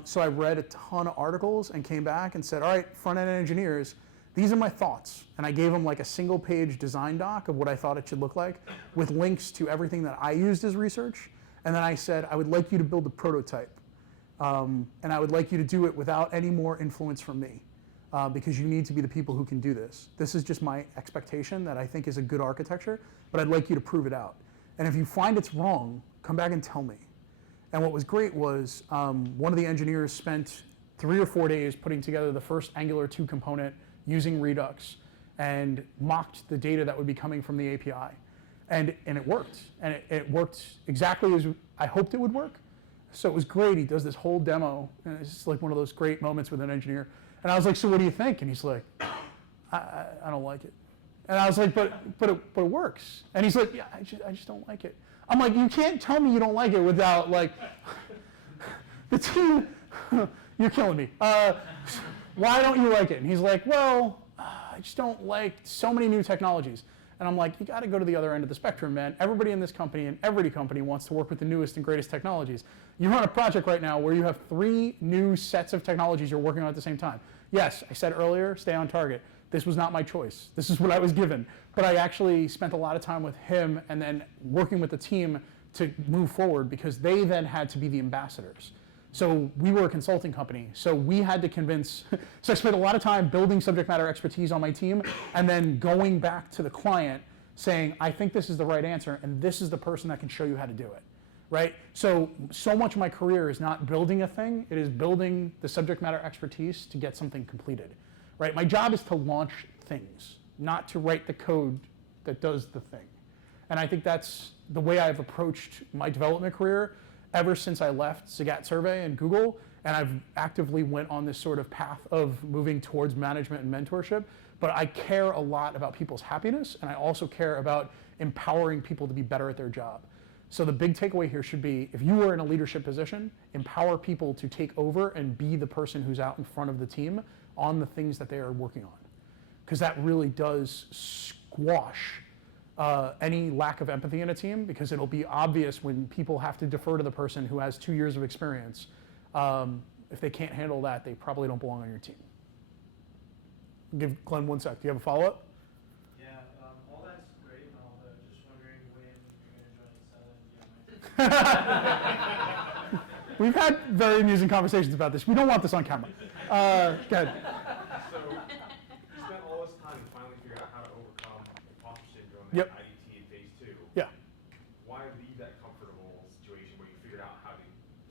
So I read a ton of articles and came back and said, all right, front-end engineers, these are my thoughts. And I gave them like a single-page design doc of what I thought it should look like with links to everything that I used as research. And then I said, I would like you to build a prototype. And I would like you to do it without any more influence from me, because you need to be the people who can do this. This is just my expectation that I think is a good architecture, but I'd like you to prove it out. And if you find it's wrong, come back and tell me. And what was great was one of the engineers spent 3 or 4 days putting together the first Angular 2 component using Redux and mocked the data that would be coming from the API. And it worked. And it worked exactly as I hoped it would work. So it was great. He does this whole demo, and it's just like one of those great moments with an engineer. And I was like, so what do you think? And he's like, I don't like it. And I was like, but it works. And he's like, yeah, I just don't like it. I'm like, you can't tell me you don't like it without, like, the team, you're killing me. Why don't you like it? And he's like, well, I just don't like so many new technologies. And I'm like, you got to go to the other end of the spectrum, man. Everybody in this company and every company wants to work with the newest and greatest technologies. You run a project right now where you have 3 new sets of technologies you're working on at the same time. Yes, I said earlier, stay on target. This was not my choice. This is what I was given. But I actually spent a lot of time with him and then working with the team to move forward, because they then had to be the ambassadors. So we were a consulting company, so we had to convince, so I spent a lot of time building subject matter expertise on my team and then going back to the client saying, I think this is the right answer and this is the person that can show you how to do it, right? So much of my career is not building a thing, it is building the subject matter expertise to get something completed, right? My job is to launch things, not to write the code that does the thing. And I think that's the way I've approached my development career ever since I left Zagat Survey and Google, and I've actively went on this sort of path of moving towards management and mentorship. But I care a lot about people's happiness, and I also care about empowering people to be better at their job. So the big takeaway here should be, if you are in a leadership position, empower people to take over and be the person who's out in front of the team on the things that they are working on. Because that really does squash any lack of empathy in a team, because it'll be obvious when people have to defer to the person who has 2 years of experience. If they can't handle that, they probably don't belong on your team. Give Glenn 1 sec. Do you have a follow-up? Yeah, all that's great and all, but just wondering when you're going to join Excella and be on my team. We've had very amusing conversations about this. We don't want this on camera. Go ahead. So, you spent all this time to finally figure out how to overcome imposter syndrome Yep. at IDT in phase 2. Yeah. Why leave that comfortable situation where you figured out how to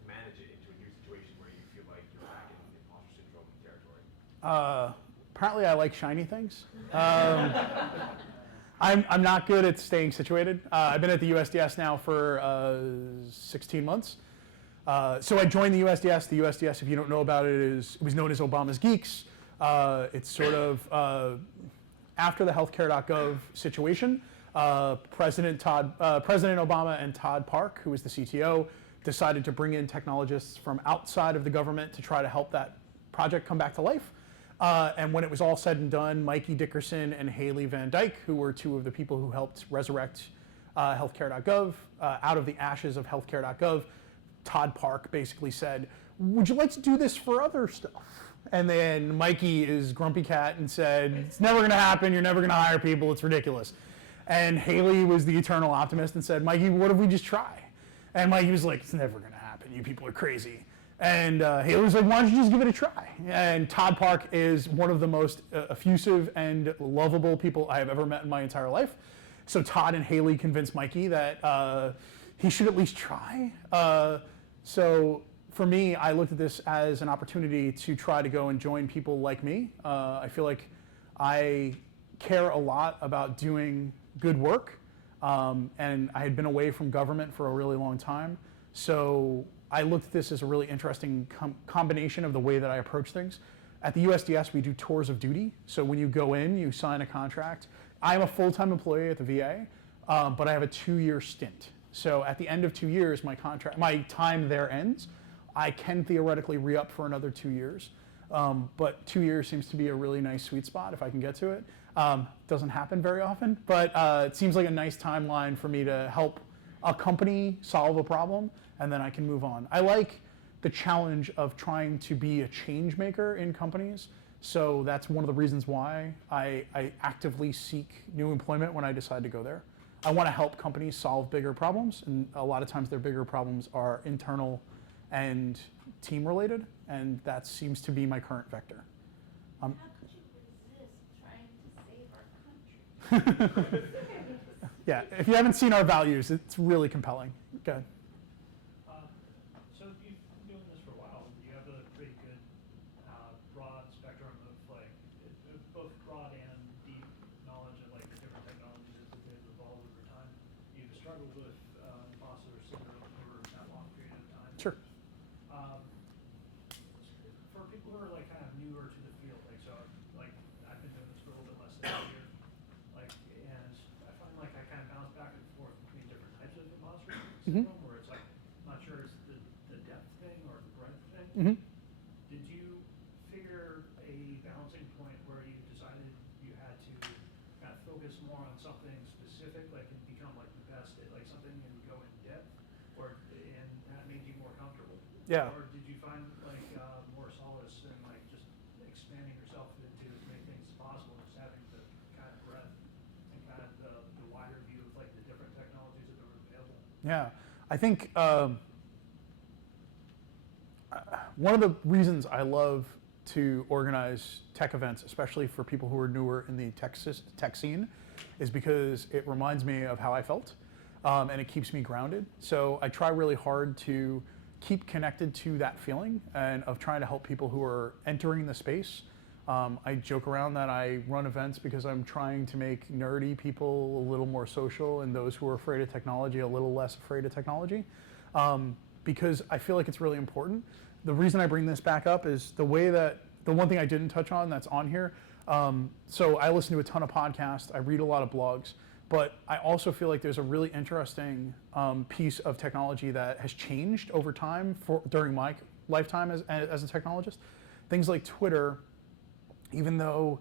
manage it into a new situation where you feel like you're back in imposter syndrome territory? Apparently I like shiny things. I'm not good at staying situated. I've been at the USGS now for 16 months. So I joined the USDS. The USDS, if you don't know about it, it was known as Obama's Geeks. It's sort of after the healthcare.gov situation, President Obama and Todd Park, who was the CTO, decided to bring in technologists from outside of the government to try to help that project come back to life. And when it was all said and done, Mikey Dickerson and Haley Van Dyke, who were two of the people who helped resurrect healthcare.gov, out of the ashes of healthcare.gov, Todd Park basically said, would you like to do this for other stuff? And then Mikey is grumpy cat and said, it's never going to happen. You're never going to hire people. It's ridiculous. And Haley was the eternal optimist and said, Mikey, what if we just try? And Mikey was like, it's never going to happen. You people are crazy. And Haley was like, why don't you just give it a try? And Todd Park is one of the most effusive and lovable people I have ever met in my entire life. So Todd and Haley convinced Mikey that he should at least try. So for me, I looked at this as an opportunity to try to go and join people like me. I feel like I care a lot about doing good work, and I had been away from government for a really long time. So I looked at this as a really interesting combination of the way that I approach things. At the USDS, we do tours of duty. So when you go in, you sign a contract. I'm a full-time employee at the VA, but I have a 2-year stint. So at the end of 2 years, my time there ends. I can theoretically re-up for another 2 years, but 2 years seems to be a really nice sweet spot if I can get to it. Doesn't happen very often, but it seems like a nice timeline for me to help a company solve a problem, and then I can move on. I like the challenge of trying to be a change maker in companies, so that's one of the reasons why I actively seek new employment when I decide to go there. I want to help companies solve bigger problems, and a lot of times their bigger problems are internal and team related, and that seems to be my current vector. How could you resist trying to save our country? Yeah, if you haven't seen our values, it's really compelling. Go ahead. So you've been doing this for a while. You have a pretty good broad spectrum of both broad and deep knowledge of the different technologies as they've evolved over time. You've struggled with imposter syndrome over that long period of time. Sure. For people who are kind of newer to the field, I've been doing this for a little bit less than a year, and I find I kind of bounce back and forth between different types of imposter syndrome, where it's I'm not sure it's the depth thing or the breadth thing. Did you figure a balancing point where you decided you had to kind of focus more on something specific, and become the best at something and go in depth, and that made you more comfortable? Yeah. Or did you find more solace in just expanding yourself into as many things as possible, just having the kind of breadth and kind of the wider view of the different technologies that are available? Yeah, I think one of the reasons I love to organize tech events, especially for people who are newer in the tech scene, is because it reminds me of how I felt, and it keeps me grounded. So I try really hard to keep connected to that feeling and of trying to help people who are entering the space. I joke around that I run events because I'm trying to make nerdy people a little more social and those who are afraid of technology a little less afraid of technology, because I feel like it's really important. The reason I bring this back up is the one thing I didn't touch on that's on here. So I listen to a ton of podcasts, I read a lot of blogs, but I also feel like there's a really interesting piece of technology that has changed over time during my lifetime as a technologist. Things like Twitter, even though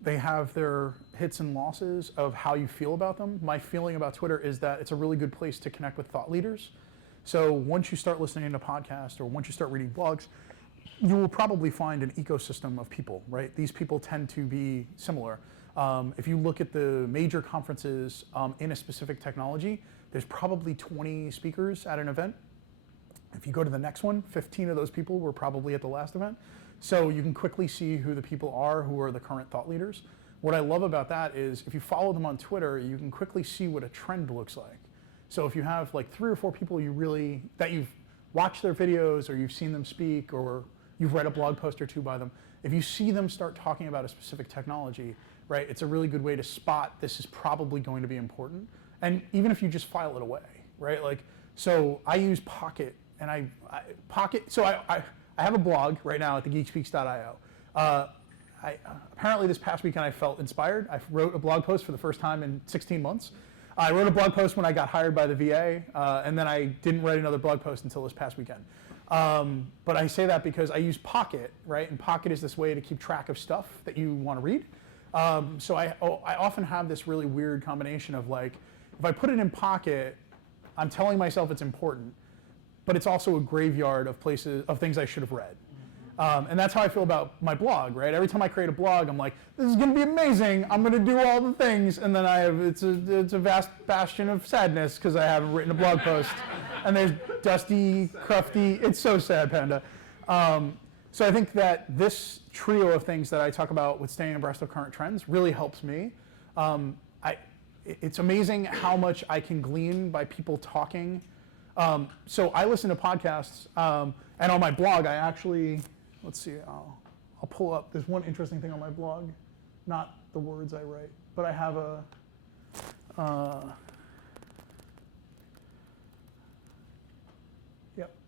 they have their hits and losses of how you feel about them, my feeling about Twitter is that it's a really good place to connect with thought leaders. So once you start listening to podcasts or once you start reading blogs, you will probably find an ecosystem of people, right? These people tend to be similar. If you look at the major conferences in a specific technology, there's probably 20 speakers at an event. If you go to the next one, 15 of those people were probably at the last event. So you can quickly see who the people are who are the current thought leaders. What I love about that is if you follow them on Twitter, you can quickly see what a trend looks like. So if you have 3 or 4 people that you've watched their videos or you've seen them speak or you've read a blog post or 2 by them, if you see them start talking about a specific technology, right, it's a really good way to spot this is probably going to be important. And even if you just file it away, right? So I use Pocket Pocket. So I have a blog right now at the geekspeaks.io. Apparently this past weekend I felt inspired. I wrote a blog post for the first time in 16 months. I wrote a blog post when I got hired by the VA, and then I didn't write another blog post until this past weekend. But I say that because I use Pocket, right? And Pocket is this way to keep track of stuff that you want to read. So I often have this really weird combination of like, if I put it in Pocket, I'm telling myself it's important, but it's also a graveyard of things I should have read. And that's how I feel about my blog, right? Every time I create a blog, I'm like, this is going to be amazing. I'm going to do all the things, and then it's a vast bastion of sadness because I haven't written a blog post, and there's dusty, crufty. It's so sad, Panda. So I think that this trio of things that I talk about with staying abreast of current trends really helps me. It's amazing how much I can glean by people talking. So I listen to podcasts, and on my blog, I actually. Let's see, I'll pull up. There's one interesting thing on my blog, not the words I write, but I have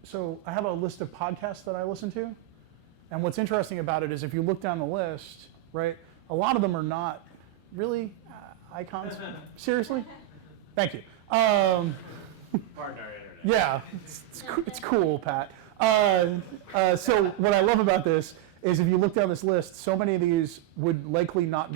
so I have a list of podcasts that I listen to. And what's interesting about it is if you look down the list, right, a lot of them are not really icons. Seriously? Thank you. Pardon our internet. Yeah, it's cool, Pat. So what I love about this is if you look down this list, so many of these would likely not